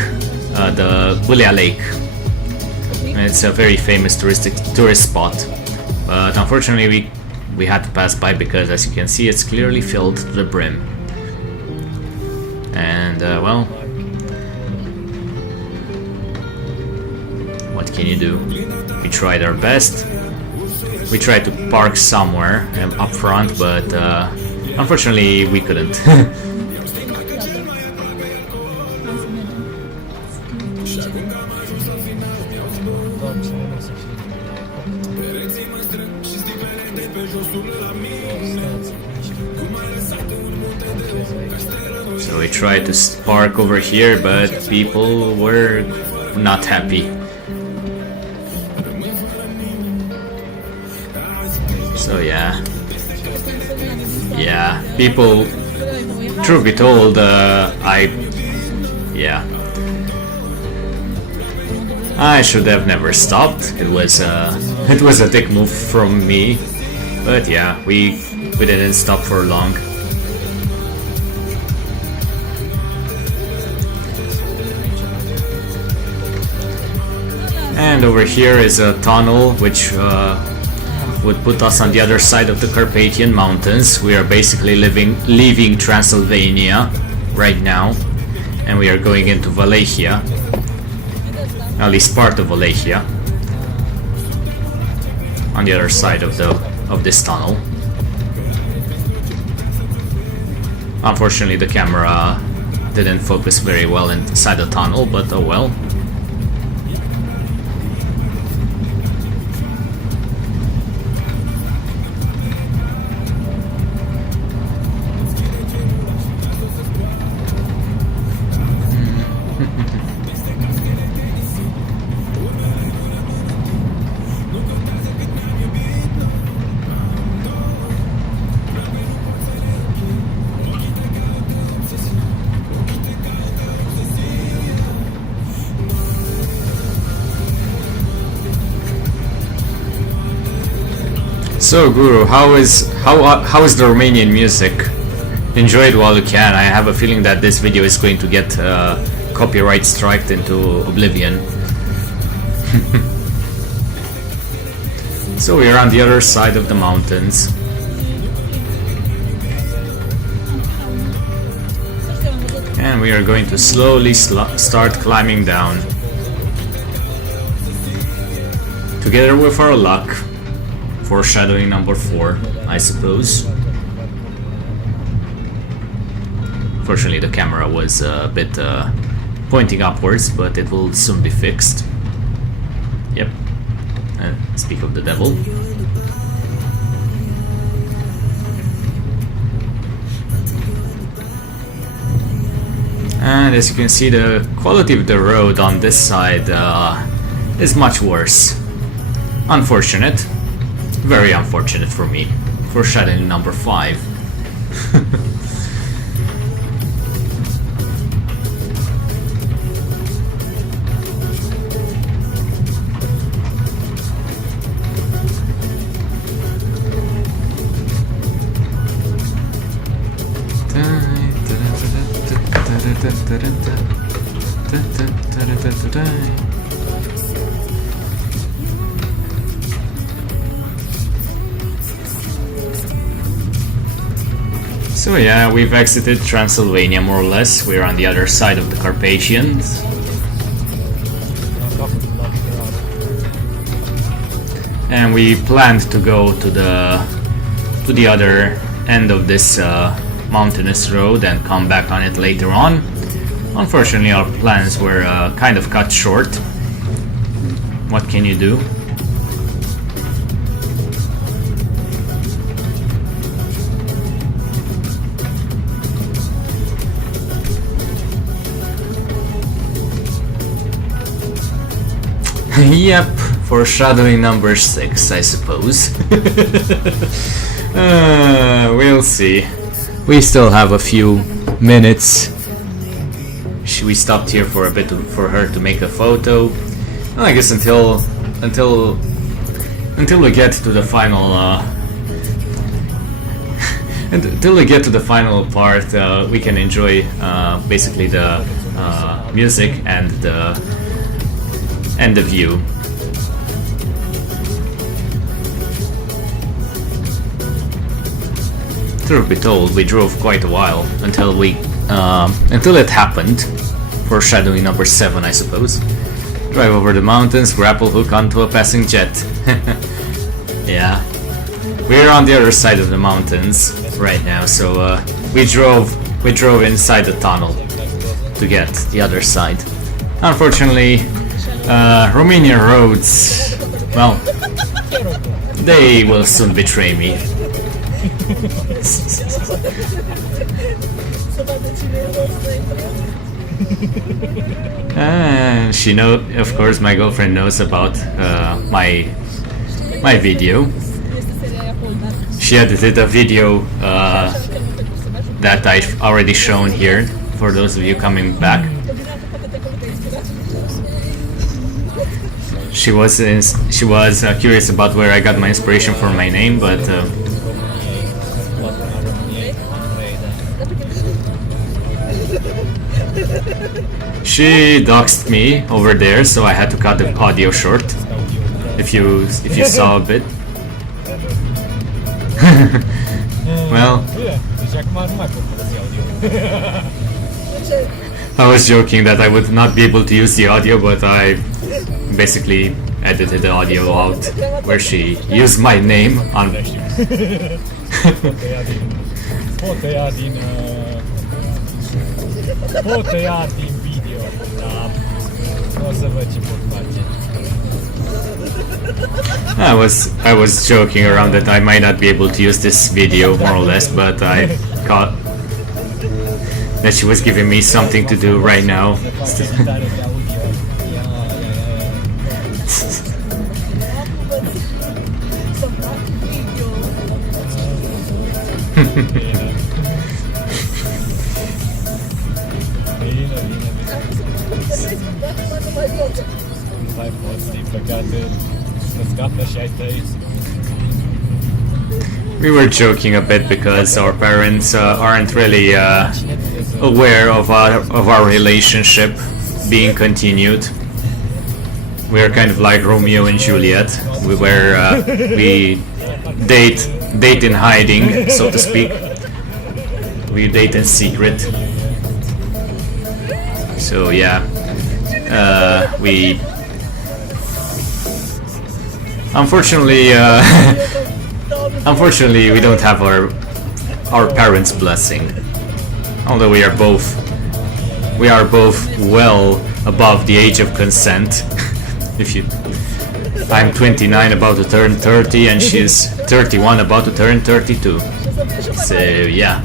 the Bulea Lake. It's a very famous tourist spot, but unfortunately we had to pass by because, as you can see, it's clearly filled to the brim. And well, what can you do? We tried our best. We tried to park somewhere up front, but unfortunately we couldn't. So we tried to park over here, but people were not happy. So yeah, people, truth be told, I should have never stopped. It was a dick move from me, but yeah, we didn't stop for long. And over here is a tunnel which would put us on the other side of the Carpathian Mountains. We are basically leaving Transylvania right now, and we are going into Wallachia, at least part of Wallachia, on the other side of this tunnel. Unfortunately, the camera didn't focus very well inside the tunnel, but oh well. So Guru, how is the Romanian music? Enjoy it while you can. I have a feeling that this video is going to get copyright striked into oblivion. So we are on the other side of the mountains. And we are going to slowly start climbing down. Together with our luck. Foreshadowing number 4, I suppose. Fortunately, the camera was a bit pointing upwards, but it will soon be fixed. Yep. Speak of the devil. And as you can see, the quality of the road on this side is much worse. Unfortunate. Very unfortunate for me. Foreshadowing number 5. So yeah, we've exited Transylvania more or less. We're on the other side of the Carpathians. And we planned to go to the other end of this mountainous road and come back on it later on. Unfortunately, our plans were kind of cut short. What can you do? Yep, foreshadowing number 6, I suppose. We'll see. We still have a few minutes. We stopped here for a bit for her to make a photo. Well, I guess until we get to the final until we get to the final part, we can enjoy basically the music and the view. truth be told, we drove quite a while until it happened. Foreshadowing number 7, I suppose. Drive over the mountains, grapple hook onto a passing jet. Yeah. We're on the other side of the mountains right now, so we drove inside the tunnel to get the other side. Unfortunately, Romanian roads, well, they will soon betray me. And she of course, my girlfriend knows about my video. She edited a video that I've already shown here for those of you coming back. She was curious about where I got my inspiration for my name, but she doxed me over there, so I had to cut the audio short. If you saw a bit. Well, I was joking that I would not be able to use the audio, but I basically edited the audio out where she used my name on. I was joking around that I might not be able to use this video, more or less, but I caught that she was giving me something to do right now. We were joking a bit because our parents aren't really aware of our relationship being continued. We are kind of like Romeo and Juliet. We date in hiding, so to speak. We date in secret. So yeah, we unfortunately we don't have our parents' blessing. Although we are both well above the age of consent. I'm 29, about to turn 30, and she's 31, about to turn 32. So yeah,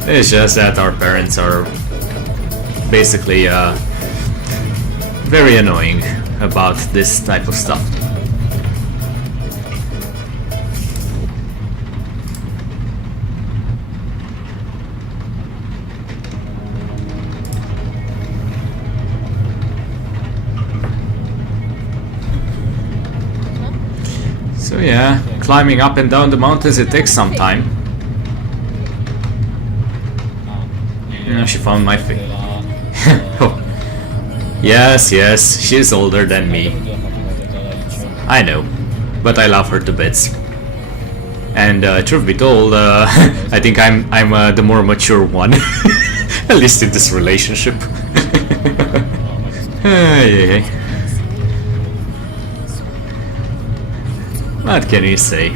it's just that our parents are basically very annoying about this type of stuff. So yeah, climbing up and down the mountains, it takes some time. Yeah, she found my face. Oh. Yes, she's older than me. I know, but I love her to bits. And truth be told, I think I'm the more mature one, at least in this relationship. Yeah. What can you say?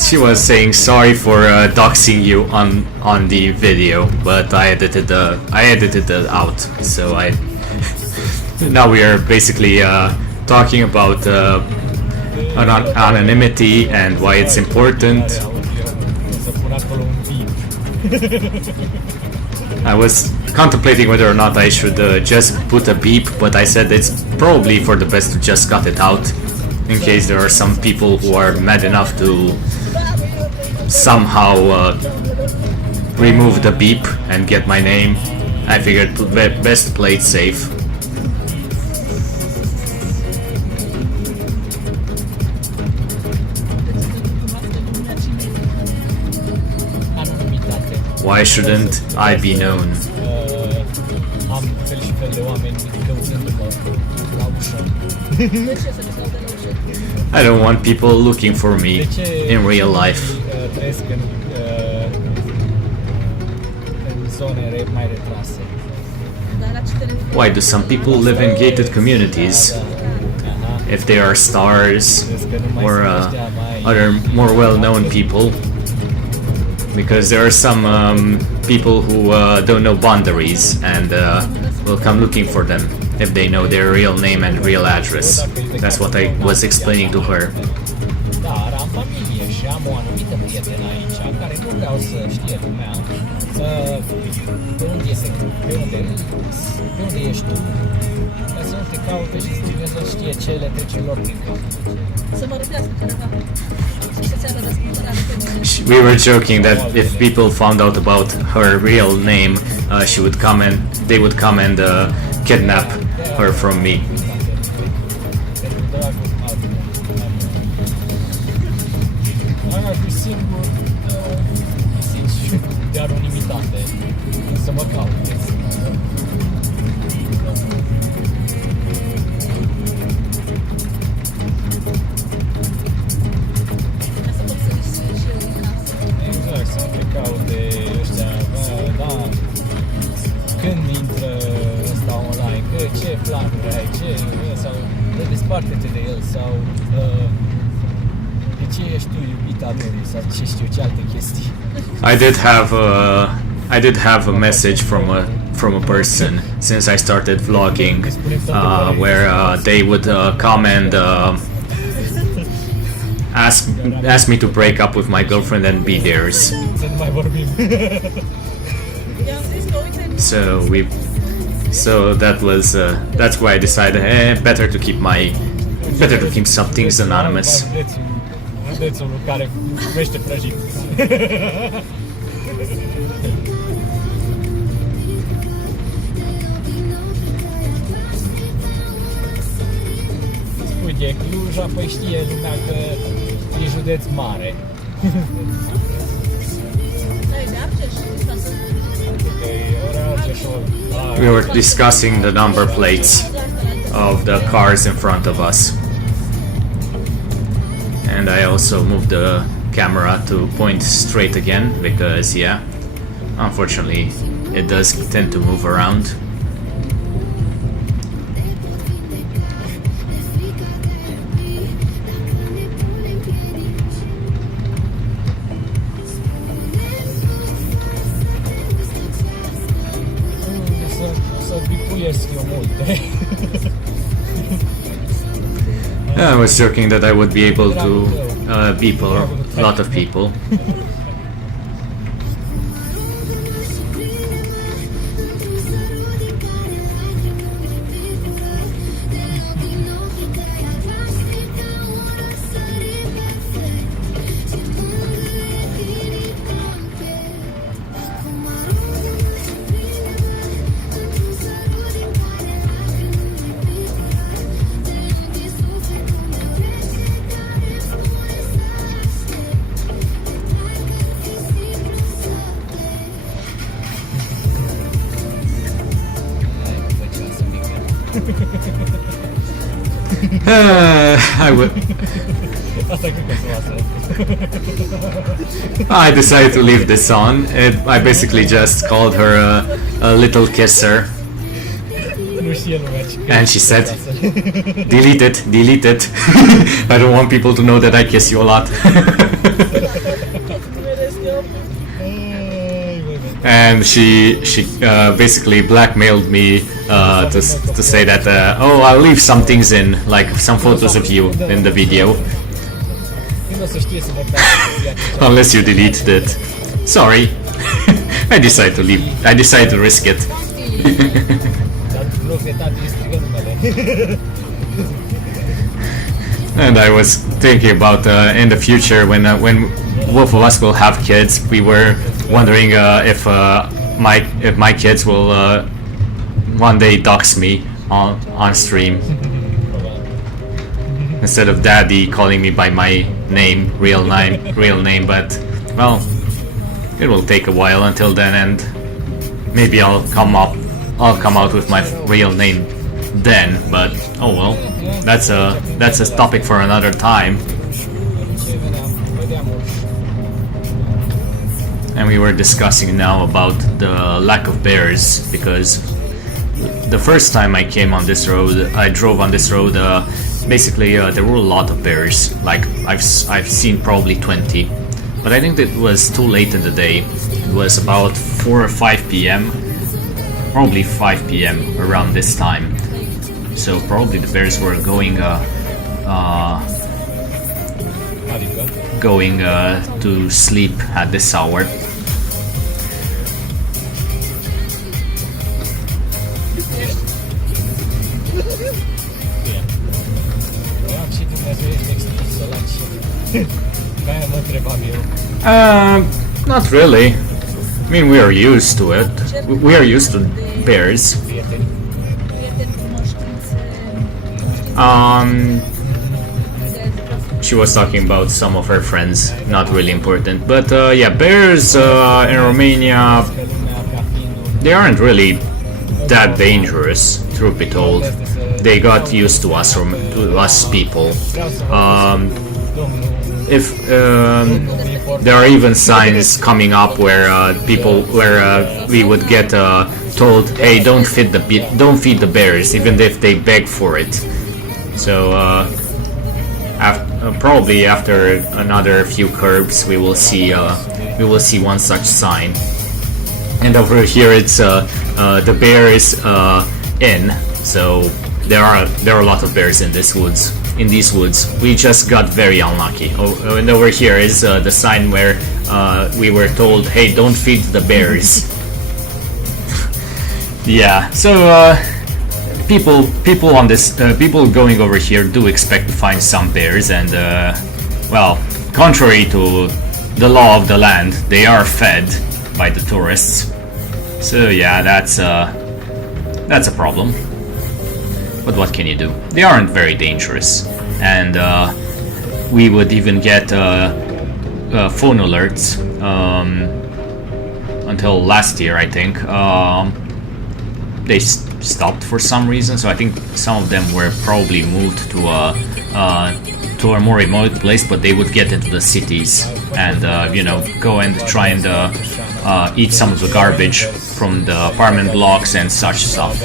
She was saying sorry for doxing you on the video, but I edited it out, so now we are basically talking about anonymity and why it's important. I was contemplating whether or not I should just put a beep, but I said it's probably for the best to just cut it out, in case there are some people who are mad enough to somehow remove the beep and get my name. I figured best play it safe. Why shouldn't I be known? Am fel și fel de oameni căutându-mă la ușă. I don't want people looking for me in real life. Trăiesc în zone mai retrase. Why do some people live in gated communities? If they are stars or other more well-known people, because there are some people who don't know boundaries and will come looking for them if they know their real name and real address. That's what I was explaining to her. Dar am familie și am o anumită prietenă aici care nu vreau să știe lumea de unde ești tu, ca să nu te caute și să știe ce le trece lor prin cap. Să mă răpească cineva. We were joking that if people found out about her real name, they would come and kidnap her from me. De anonimitate, să mă caute. Exact, să te caute ăștia, da, când intră ăsta online, ce planuri ai, sau desparte-te de el, sau de ce ești tu iubita lui, sau ce știu, ce alte chestii. I did have a message from a person since I started vlogging, where they would come and ask me to break up with my girlfriend and be theirs. So that's why I decided, better to keep some things anonymous. Care primește prăjit. Spui de Cluj, apoi știe lumea că e județ mare. We were discussing the number plates of the cars in front of us. And I also moved the camera to point straight again because, yeah, unfortunately it does tend to move around. I was joking that I would be able to beep a lot of people. I decided to leave this on. I basically just called her a little kisser. And she said, delete it. I don't want people to know that I kiss you a lot. And she basically blackmailed me to say that oh, I'll leave some things in, like some photos of you in the video, unless you deleted it. Sorry. I decided to leave. I decided to risk it. And I was thinking about in the future when both of us will have kids, we were wondering if my kids will one day dox me on stream instead of daddy calling me by my name, real name. But well, it will take a while until then, and maybe I'll come out with my real name then. But oh well, that's a topic for another time. And we were discussing now about the lack of bears, because the first time I came on this road, I drove on this road, basically there were a lot of bears. Like I've seen probably 20, but I think it was too late in the day. It was about 4 or 5 p.m. Probably 5 p.m. around this time. So probably the bears were going to sleep at this hour. Not really. I mean, we are used to it. We are used to bears. She was talking about some of her friends, not really important. But yeah, bears in Romania, they aren't really that dangerous, truth be told. They got used to us people. If there are even signs coming up where we would get told, "Hey, don't feed the bears," even if they beg for it. So probably after another few curbs, we will see one such sign. And over here, it's the bear is in. So there are a lot of bears in these woods. We just got very unlucky. Oh, and over here is the sign where we were told, "Hey, don't feed the bears." Yeah. So people going over here do expect to find some bears, and well, contrary to the law of the land, they are fed by the tourists. So yeah, that's a problem. But what can you do? They aren't very dangerous, and we would even get phone alerts until last year, I think. They stopped for some reason, so I think some of them were probably moved to a more remote place, but they would get into the cities and go and try and eat some of the garbage from the apartment blocks and such stuff.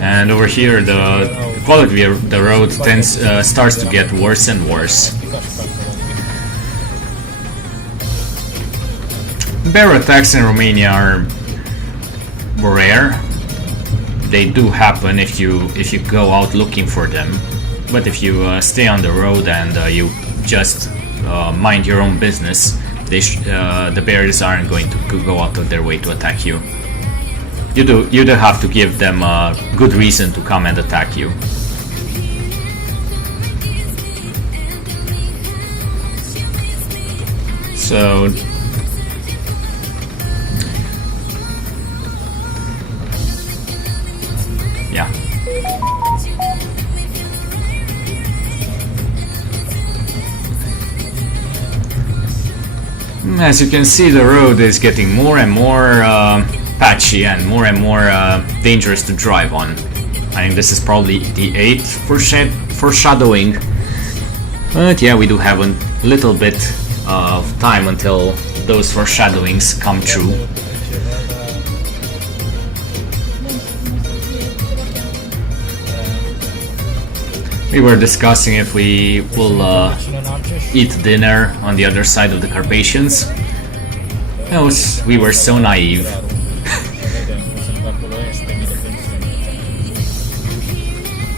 And over here, the quality of the road starts to get worse and worse. Bear attacks in Romania are rare. They do happen if you go out looking for them, but if you stay on the road and you just mind your own business, the bears aren't going to go out of their way to attack you. You do have to give them a good reason to come and attack you. So yeah. As you can see, the road is getting more and more patchy and more dangerous to drive on. I think this is probably the 8th foreshadowing. But yeah, we do have a little bit of time until those foreshadowings come true. We were discussing if we will eat dinner on the other side of the Carpathians. We were so naive.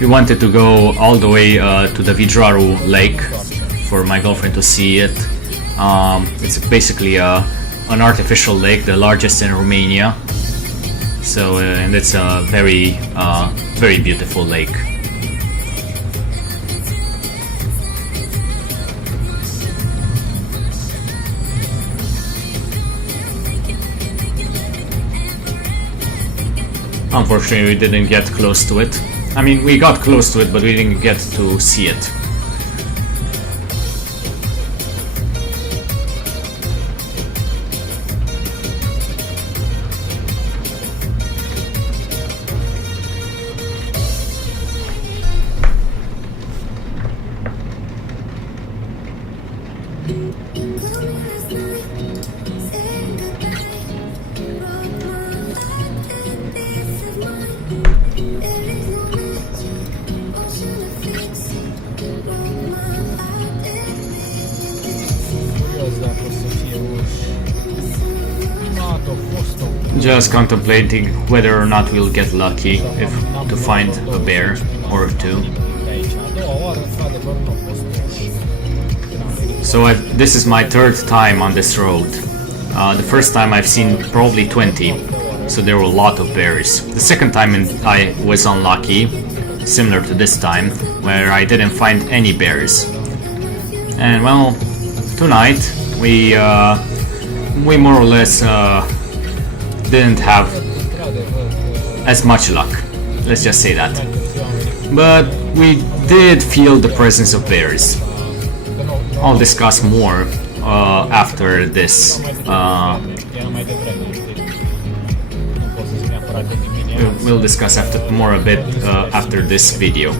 We wanted to go all the way to the Vidraru lake for my girlfriend to see it. It's basically an artificial lake, the largest in Romania. So, and it's a very beautiful lake. Unfortunately, we didn't get close to it. I mean, we got close to it, but we didn't get to see it. Just contemplating whether or not we'll get lucky if to find a bear or two. So this is my third time on this road. The first time I've seen probably 20, so there were a lot of bears. The second time I was unlucky, similar to this time, where I didn't find any bears. And well, tonight we more or less didn't have as much luck. Let's just say that. But we did feel the presence of bears. I'll discuss more after this. We'll discuss more a bit after this video.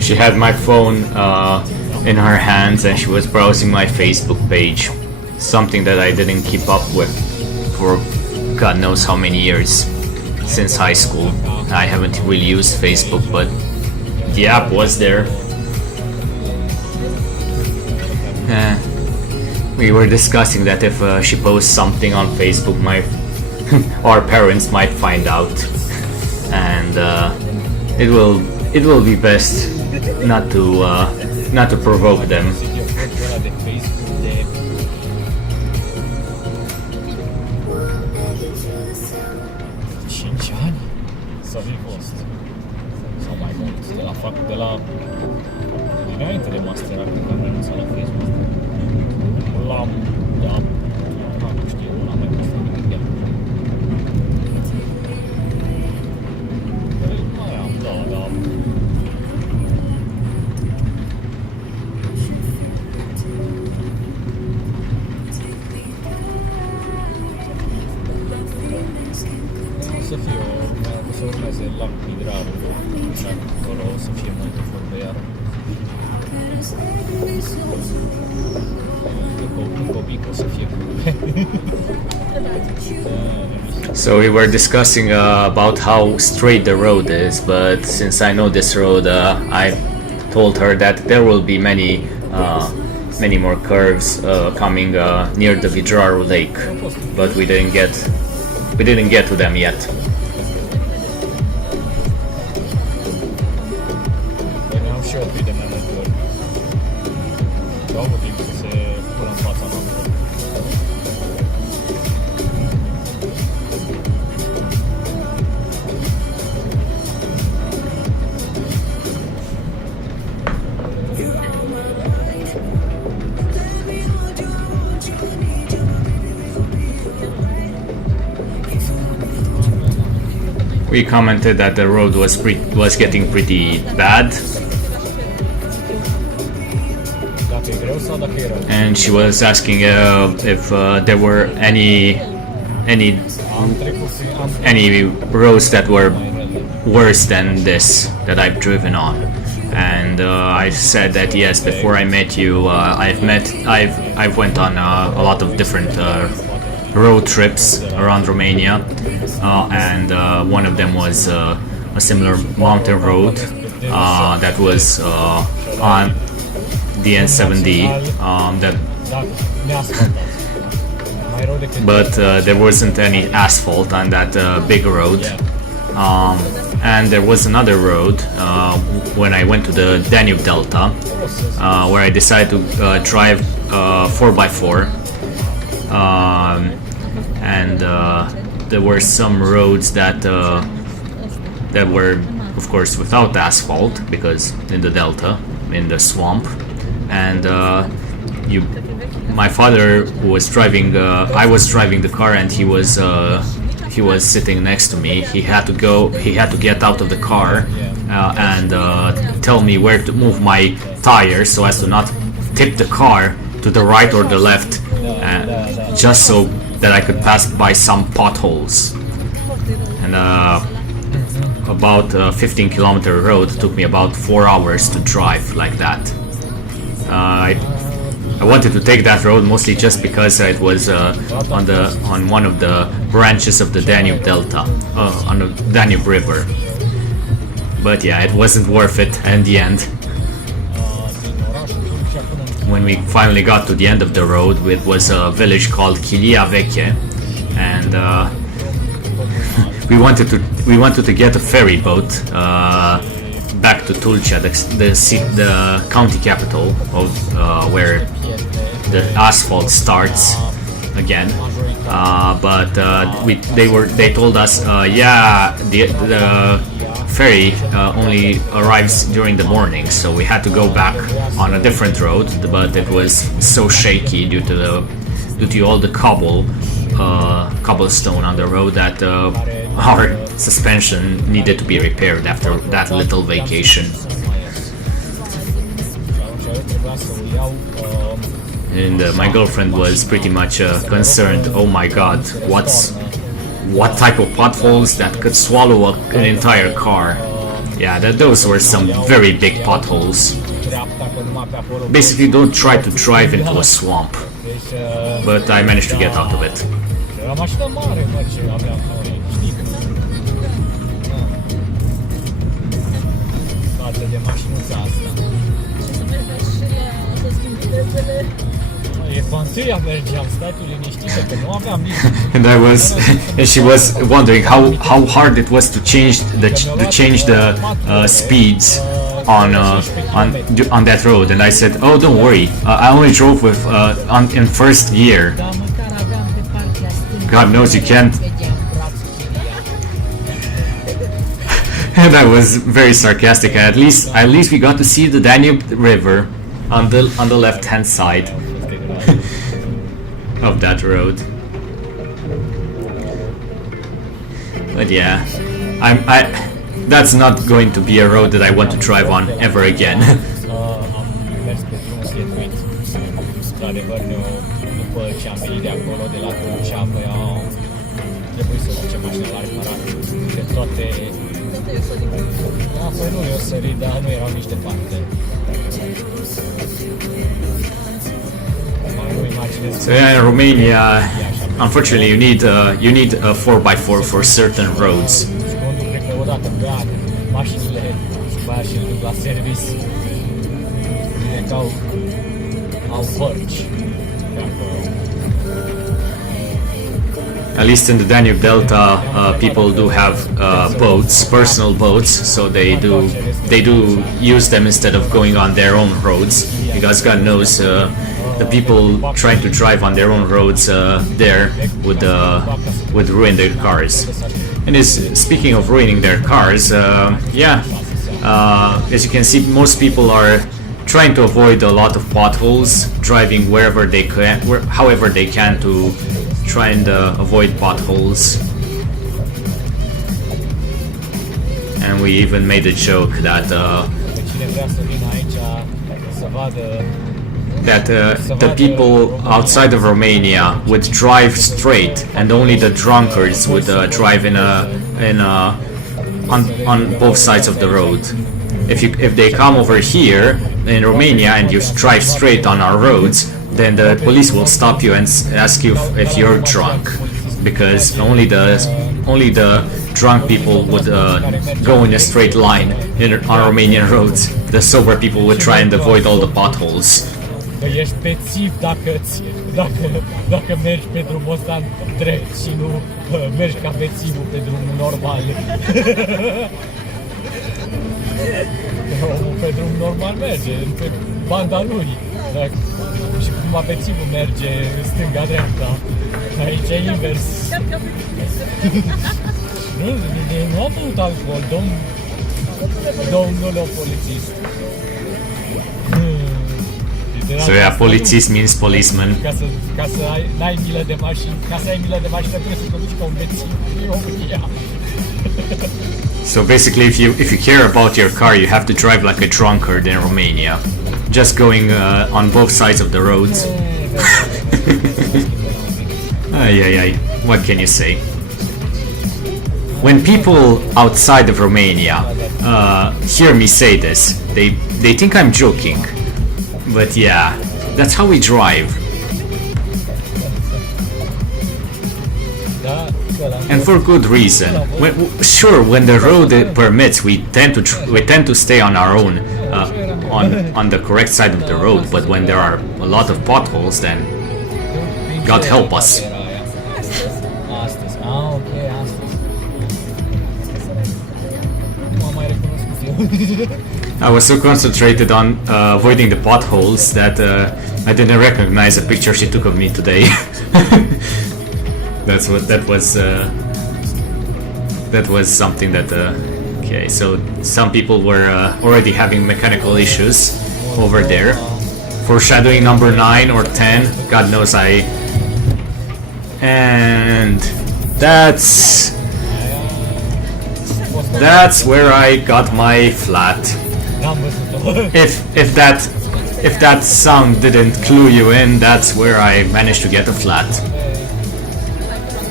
She had my phone in her hands and she was browsing my Facebook page, something that I didn't keep up with for God knows how many years. Since high school I haven't really used Facebook, but the app was there. We were discussing that if she posts something on Facebook, our parents might find out, and it will be best not to provoke them. să fie să urmeze la hidrarul acolo, o să fie multe vorbe iar copii o să fie So we were discussing about how straight the road is, but since I know this road, I told her that there will be many more curves coming near the Vidraru Lake, but we didn't get to them yet. We commented that the road was getting pretty bad, and she was asking if there were any roads that were worse than this that I've driven on. And I said that yes, before I met you, I've went on a lot of different road trips around Romania, and one of them was a similar mountain road that was on the N7D, but there wasn't any asphalt on that big road. And there was another road when I went to the Danube Delta, where I decided to drive 4x4, and there were some roads that were, of course, without asphalt, because in the Delta, in the swamp, and my father was driving. I was driving the car, and he was sitting next to me. He had to get out of the car and tell me where to move my tires so as to not tip the car to the right or the left, just so that I could pass by some potholes. and about a 15-kilometer road took me about 4 hours to drive like that. I wanted to take that road mostly just because it was on one of the branches of the Danube Delta, on the Danube River. But yeah, it wasn't worth it in the end. When we finally got to the end of the road, it was a village called Chilia Veche, and we wanted to get a ferry boat back to Tulcea, the county capital of where the asphalt starts again. But they told us, yeah, the ferry only arrives during the morning, so we had to go back on a different road. But it was so shaky due to all the cobblestone on the road that our suspension needed to be repaired after that little vacation. And my girlfriend was pretty much concerned. Oh my god, what type of potholes that could swallow an entire car? Yeah, those were some very big potholes. Basically, don't try to drive into a swamp. But I managed to get out of it. And she was wondering how hard it was to change the speeds on that road, and I said, oh, don't worry, I only drove with in first gear. God knows you can't. And I was very sarcastic. At least we got to see the Danube River on the left hand side of that road. But yeah, that's not going to be a road that I want to drive on ever again. So yeah, in Romania, unfortunately, you need a 4x4 for certain roads. At least in the Danube Delta, people do have boats, personal boats, so they do use them instead of going on their own roads, because God knows the people trying to drive on their own roads there would ruin their cars. And speaking of ruining their cars, yeah, as you can see, most people are trying to avoid a lot of potholes, driving wherever they can, however they can, to try and avoid potholes. And we even made a joke that the people outside of Romania would drive straight, and only the drunkards would drive on both sides of the road. If they come over here in Romania and you drive straight on our roads, then the police will stop you and ask you if you're drunk, because only the drunk people would go in a straight line on Romanian roads. The sober people would try and avoid all the potholes. Că ești bețiv dacă mergi pe drumul ăsta drept și nu mergi ca bețivul pe drumul normal. Omul pe drum normal merge, pe banda lui. Și cum bețivul merge stânga-dreapta. Aici e invers. Nu am băut alcool, domnul polițist. So yeah, polițist means policeman. Ca să ai milă de mașină, trebuie să conduci ca un bețiv. So basically, if you care about your car, you have to drive like a drunkard in Romania, just going on both sides of the roads. Ay, what can you say? when people outside of Romania hear me say this, they think I'm joking. But yeah, that's how we drive. And for good reason. Sure, when the road permits, we tend to stay on our own, on the correct side of the road. But when there are a lot of potholes, then God help us. I was so concentrated on avoiding the potholes that I didn't recognize a picture she took of me today. That was something that okay, so some people were already having mechanical issues over there. Foreshadowing number 9 or 10, God knows and that's where I got my flat. If that sound didn't clue you in, that's where I managed to get a flat.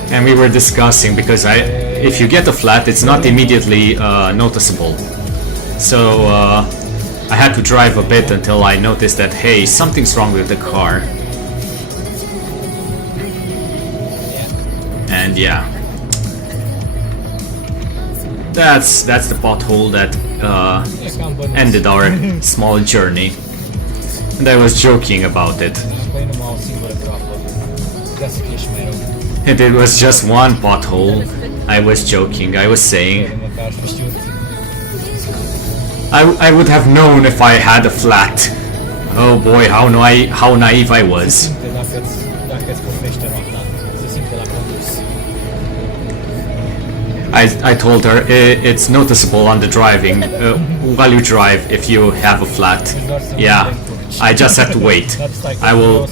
And we were discussing, because if you get a flat, it's not immediately noticeable. So I had to drive a bit until I noticed that, hey, something's wrong with the car. And yeah, that's the pothole that ended our small journey. And I was joking about it. And it was just one pothole. I was joking. I was saying I would have known if I had a flat. Oh boy, how naive I was. I told her it's noticeable on the driving while you drive if you have a flat. Yeah, I just have to wait. I will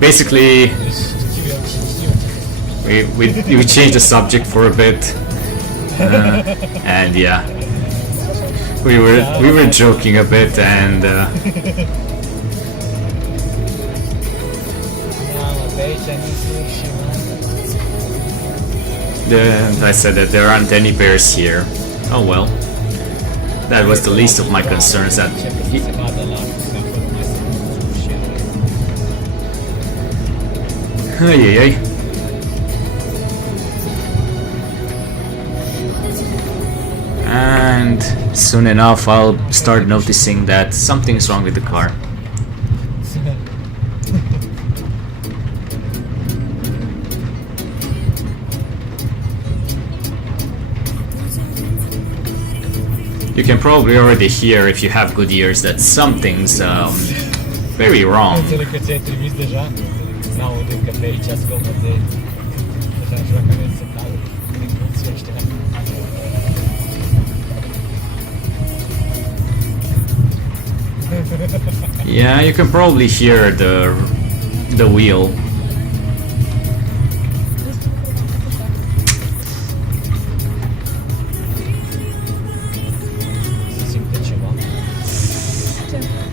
basically. We changed the subject for a bit, and yeah, we were joking a bit, and I said that there aren't any bears here. Oh well, that was the least of my concerns. That hey. And soon enough I'll start noticing that something's wrong with the car. You can probably already hear, if you have good ears, that something's very wrong. Yeah, you can probably hear the wheel.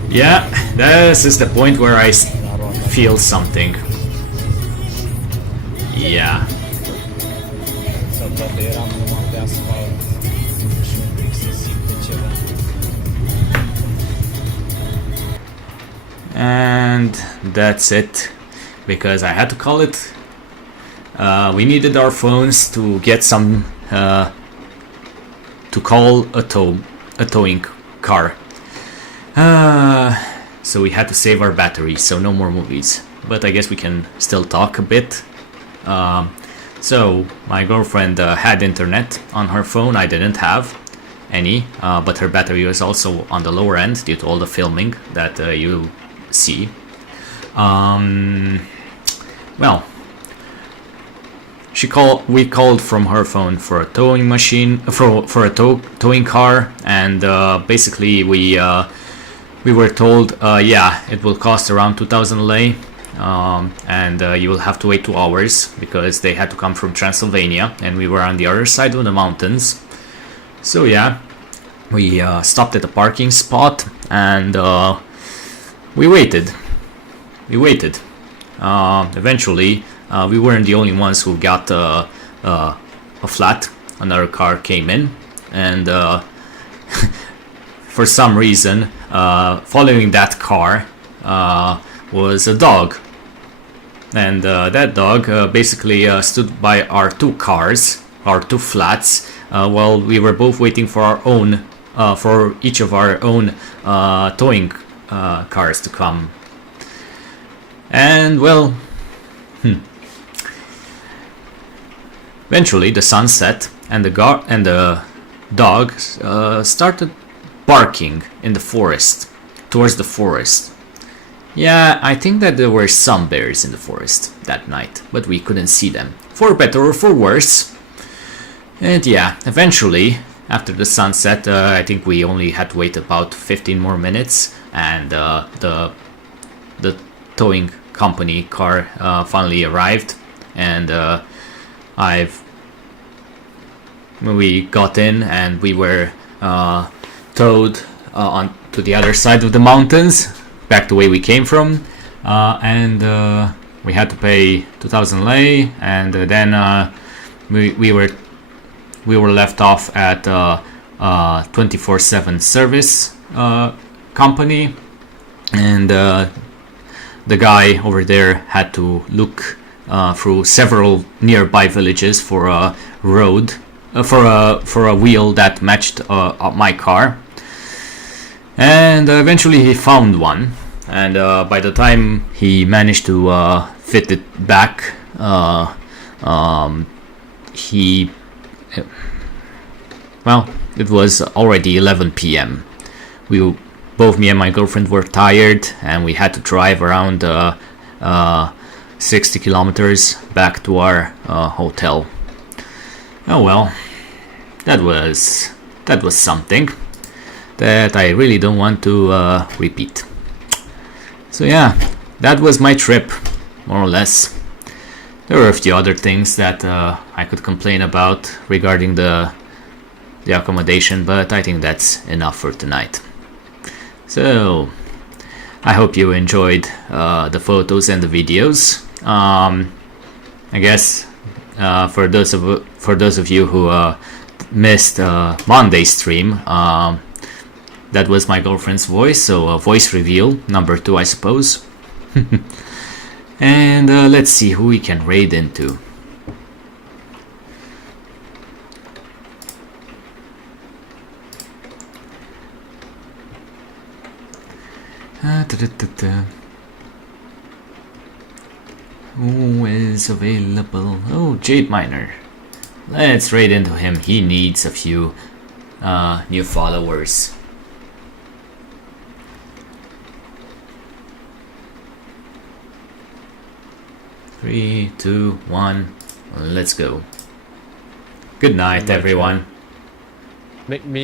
Yeah, this is the point where I feel something. Yeah. And that's it, because I had to call it. We needed our phones to get some to call a towing car. So we had to save our battery, so no more movies. But I guess we can still talk a bit. So my girlfriend had internet on her phone. I didn't have any, but her battery was also on the lower end due to all the filming that you see. Well, we called from her phone for a towing machine, for a towing car, and basically we were told, yeah, it will cost around 2,000 lei, and you will have to wait 2 hours because they had to come from Transylvania and we were on the other side of the mountains. So yeah, we stopped at a parking spot and we waited. Eventually, we weren't the only ones who got a flat. another car came in, and for some reason, following that car was a dog. And that dog basically stood by our two cars, our two flats, while we were both waiting for our own, for each of our own towing cars to come. And well, eventually the sun set, and the dog started barking in the forest, towards the forest. Yeah, I think that there were some bears in the forest that night, but we couldn't see them, for better or for worse. And yeah, eventually, after the sunset, I think we only had to wait about 15 more minutes, and the towing company car finally arrived, and we got in, and we were towed on to the other side of the mountains, back the way we came from, and we had to pay 2,000 lei, and then we were left off at 24/7 service company, and the guy over there had to look through several nearby villages for a road, for a wheel that matched my car. And eventually he found one, and by the time he managed to fit it back, it was already 11 p.m. Both me and my girlfriend were tired, and we had to drive around 60 kilometers back to our hotel. Oh well, that was something that I really don't want to repeat. So yeah, that was my trip, more or less. There were a few other things that I could complain about regarding the accommodation, but I think that's enough for tonight. So I hope you enjoyed the photos and the videos. I guess for those of you who missed Monday's stream, that was my girlfriend's voice, so a voice reveal number 2, I suppose. And let's see who we can raid into. Who is available? Oh, Jade Miner. Let's raid into him. He needs a few new followers. 3, 2, 1, let's go. Good night, everyone. Make me